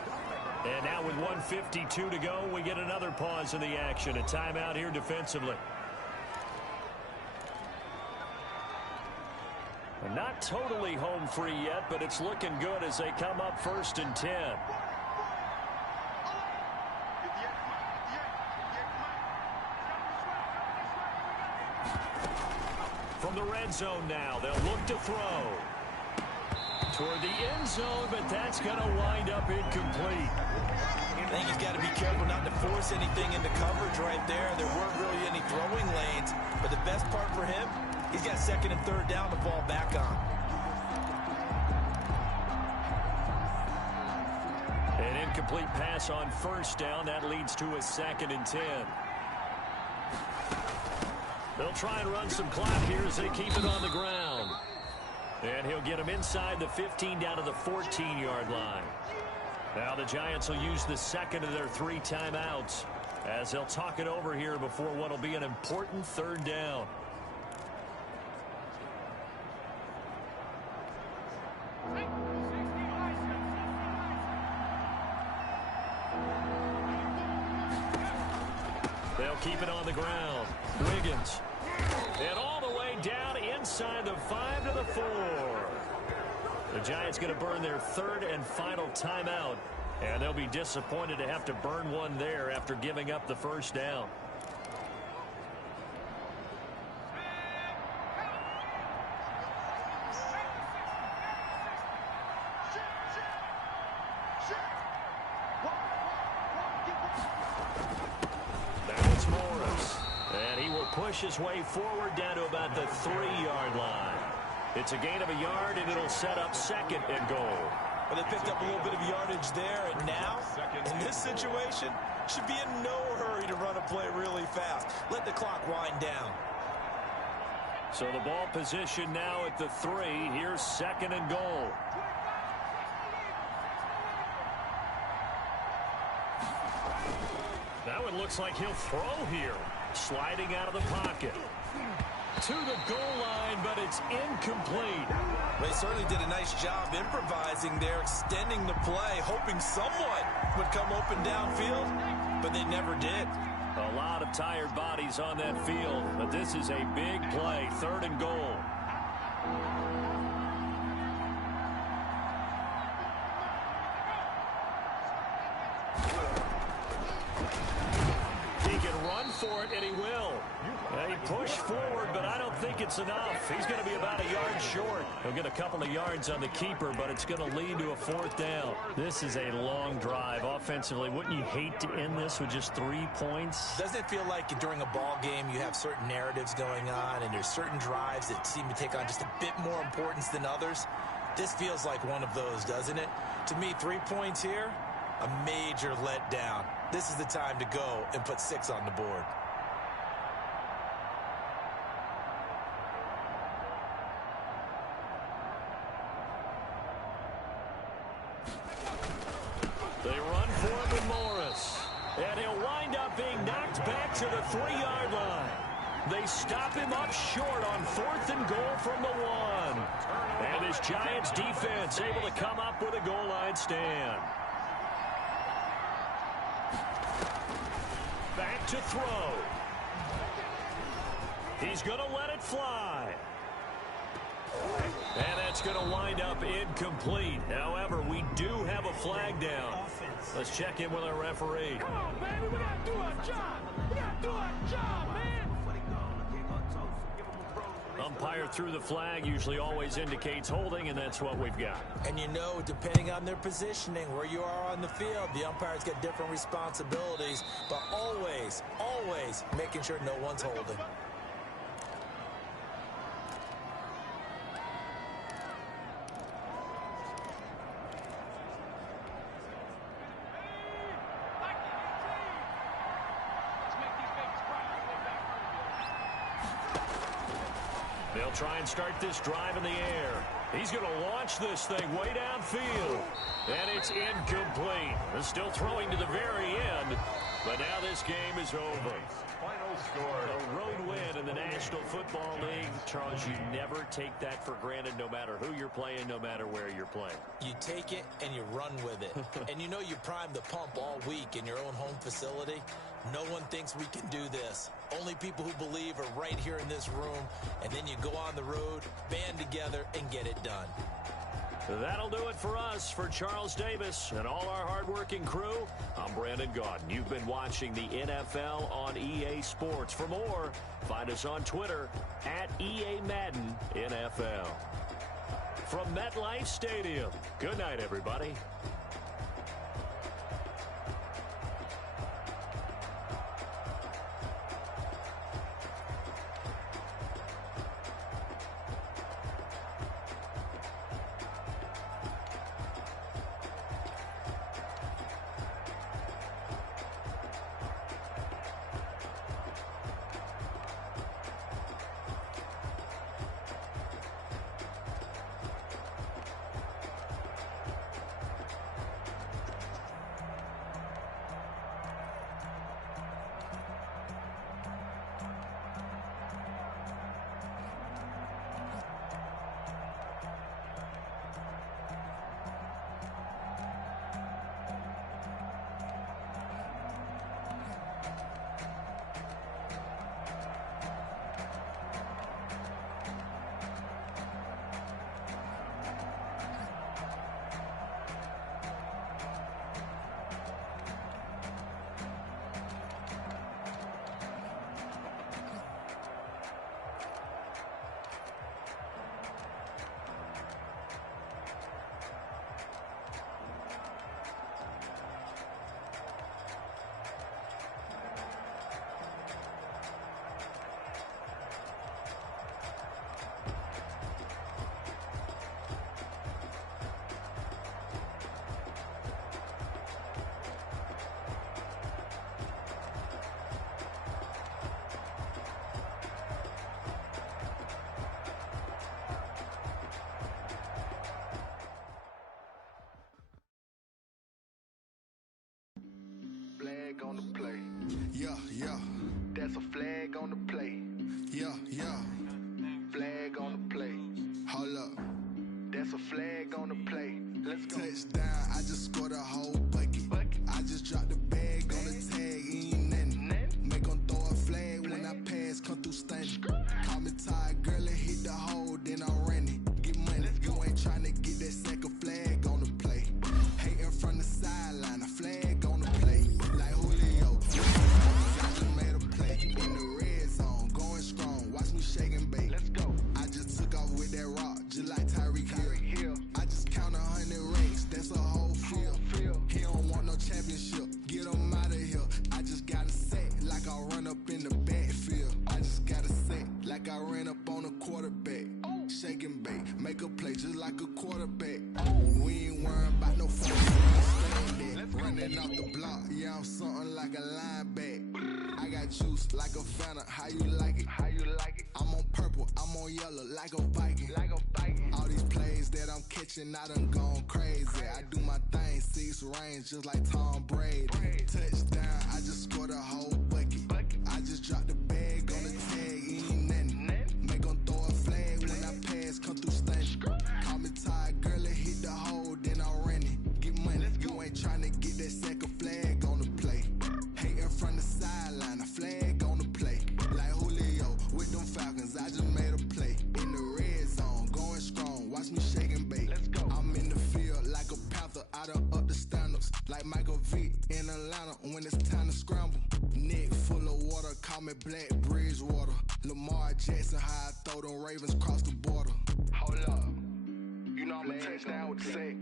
And now with 1:52 to go, we get another pause in the action. A timeout here defensively. Not totally home free yet, but it's looking good as they come up 1st and 10. From the red zone now, they'll look to throw. Toward the end zone, but that's going to wind up incomplete. I think he's got to be careful not to force anything into coverage right there. There weren't really any throwing lanes, but the best part for him, he's got 2nd and 3rd down to fall back on. An incomplete pass on 1st down. That leads to a 2nd and 10. They'll try and run some clock here as they keep it on the ground. And he'll get him inside the 15 down to the 14-yard line. Now the Giants will use the 2nd of their 3 timeouts as they'll talk it over here before what will be an important 3rd down. They'll keep it on the ground. Wiggins. And all the way down inside the 5 to the 4. The Giants going to burn their 3rd and final timeout. And they'll be disappointed to have to burn one there after giving up the first down. That's Morris. And he will push his way forward down to about the 3-yard line. It's a gain of a yard, and it'll set up 2nd and goal. But they picked up a little bit of yardage there, and now, in this situation, should be in no hurry to run a play really fast. Let the clock wind down. So the ball position now at the 3. Here's 2nd and goal. Now it looks like he'll throw here. Sliding out of the pocket. To the goal line, but it's incomplete. They certainly did a nice job improvising there, extending the play, hoping someone would come open downfield, but they never did. A lot of tired bodies on that field, but this is a big play. 3rd and goal. He can run for it, and he will. He pushed forward, but I don't think it's enough. He's going to be about a yard short. He'll get a couple of yards on the keeper, but it's going to lead to a 4th down. This is a long drive offensively. Wouldn't you hate to end this with just 3 points? Doesn't it feel like during a ball game you have certain narratives going on and there's certain drives that seem to take on just a bit more importance than others? This feels like one of those, doesn't it? To me, 3 points here, a major letdown. This is the time to go and put 6 on the board. They run for it with Morris. And he'll wind up being knocked back to the 3-yard line. They stop him up short on 4th and goal from the 1. And this Giants defense able to come up with a goal line stand. Back to throw. He's going to let it fly. And that's going to wind up incomplete. However, we do have a flag down. Let's check in with our referee. Come on, baby. We got to do our job. We got to do our job, man. Umpire threw the flag, usually always indicates holding, and that's what we've got. And you know, depending on their positioning, where you are on the field, the umpires get different responsibilities, but always, always making sure no one's holding. They'll try and start this drive in the air. He's going to launch this thing way downfield. And it's incomplete. They're still throwing to the very end. But now this game is over. Final score. A road win in the National Football League. Charles, you never take that for granted no matter who you're playing, no matter where you're playing. You take it and you run with it. And you know you primed the pump all week in your own home facility. No one thinks we can do this. Only people who believe are right here in this room. And then you go on the road, band together, and get it done. That'll do it for us. For Charles Davis and all our hardworking crew, I'm Brandon Gaudin. You've been watching the NFL on EA Sports. For more, find us on Twitter at EA-MADDEN NFL. From MetLife Stadium, good night, everybody. flag on the play. Yeah, yeah. Flag on the play. Hold up. That's a flag on the play. Let's go. Touchdown, I just scored a whole bucket. I just dropped the bag on the tag, ain't nothing. Make 'em throw a flag when I pass, come through stunning. Call me tired, girl, it hit the hole, then I'm running. Get money, you ain't tryna get that second flag on the play. Hating from the sideline, a flag on the play. Like Julio, I just made a play in the red zone, going strong. Watch me shake and bake. Let's go. I just took off with that rock, just like Tyreek Hill. I just count 100 rings, that's a whole field. He don't want no championship, get him out of here. I just got a set, like I run up in the backfield. I just got a set, like I ran up on a quarterback. Shake and bake, make a play just like a quarterback. We ain't worrying about no phone, running off the block, yeah, I'm something like a linebacker. I got juice like a Fanta, how you like it? How you like it? I'm on purple, I'm on yellow, like a Viking. Like a Viking. All these plays that I'm catching, I done gone crazy. I do my thing, 6 range, just like Tom Brady. Touchdown, I just scored a whole bucket. I just dropped the bag on the tag, ain't nothing. Make 'em throw a flag when I pass, come through stunning. Call me tired, girl, it hit the hole, then I'm running. Get money, you ain't tryna get that second flag on the play. Hating from the sideline, a flag on the play. Like Julio, with them Falcons, I just made a play. In the red zone, going strong, watch me shake and bake. Let's go. I'm in the field like a Panther, I done up the standards. Like Michael Vick in Atlanta, when it's time to scramble. Neck full of water, call me Black Bridgewater. Lamar Jackson, how I throw them Ravens cross the border. Hold up. You know I'm a touchdown with the sack.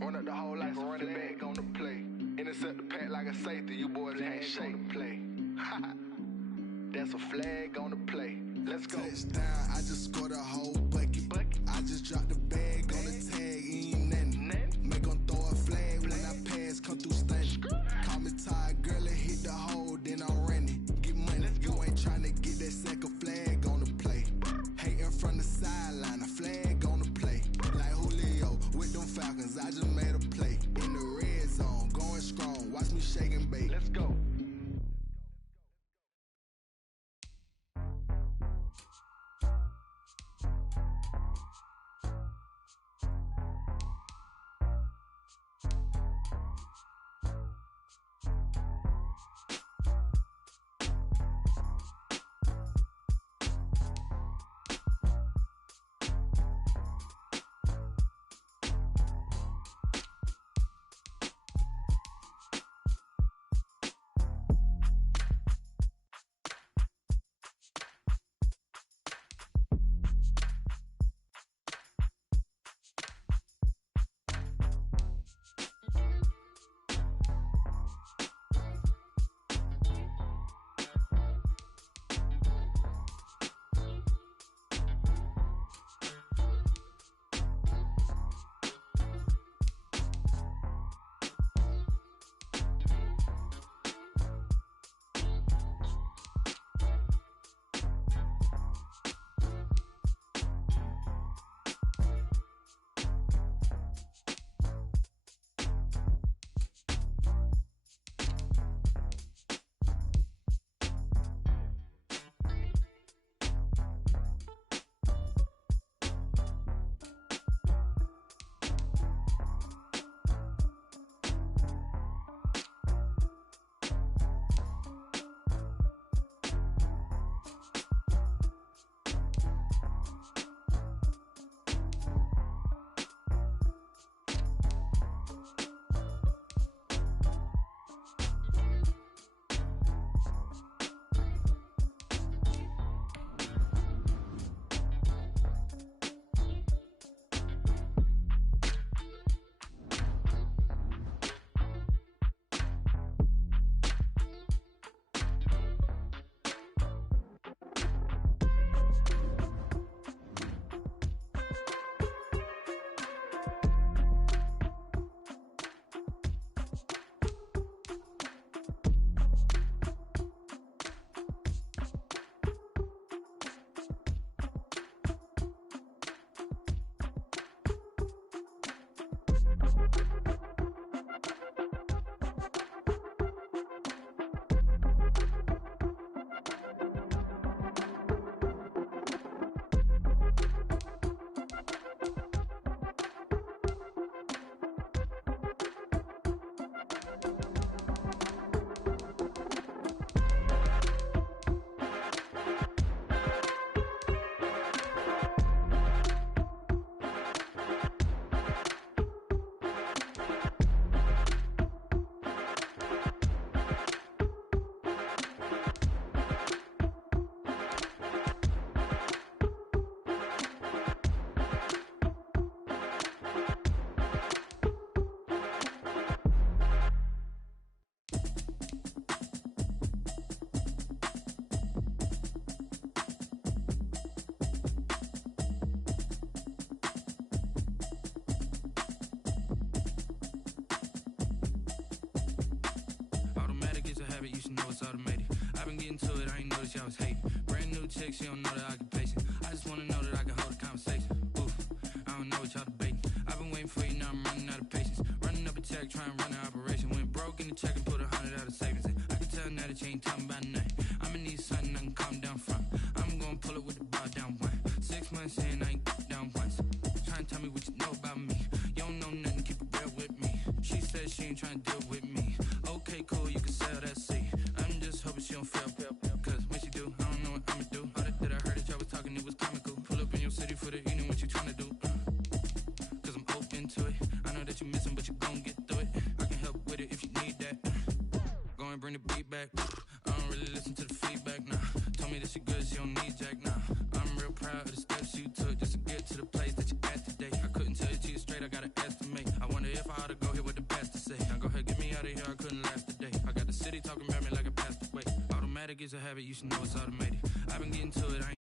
Run up the whole like a running back on the play. Intercept the pack like a safety. You boys ain't shake the play. That's a flag on the play. Let's go. Touchdown, I just scored a whole bucket. I just dropped the bag on the tag, ain't nothing. Make 'em throw a flag when I pass, come through stunning. Call me tired, girl, it hit the hole, then I'm running. Get money, you ain't tryna get that second flag on the play. Hating from the sideline, a flag on the play. Like Julio, with them Falcons, I just made a play. In the red zone, going strong, watch me shake and bake. Let's go. she always hate. Brand new chick, she don't know the occupation. I just wanna know that I can hold a conversation. Oof, I don't know what y'all debating. I've been waiting for you, now I'm running out of patience. Running up a check, trying to run an operation. Went broke in the check and put 100 out of savings in. I can tell now that you ain't talking about nothing. I'ma need something I can calm down from. I'm gonna pull it with the bar down one. 6 months in, I ain't down once. Trying to tell me what you know about me. You don't know nothing, keep it real with me. She said she ain't trying to deal with me. Okay, cool, you can sell that seat. I'm just hoping she don't fail. Cause when she do, I don't know what I'ma do. All that I heard that y'all was talking, it was comical. Pull up in your city for the evening, what you trying to do? Cause I'm open to it. I know that you missing, but you gon' get through it. I can help with it if you need that. Go and bring the beat back. I don't really listen to the feedback, nah. Told me that she good, she don't need jack, nah. I'm real proud of the steps you took just to get to the place that you at today. I couldn't tell you to you straight, I gotta estimate. I wonder if I ought to go here with the best to say. Now go ahead, get me out of here, I couldn't last today. I got the city talking about me like I passed away. Automatic is a habit, you should know it's automated. I've been getting to it, I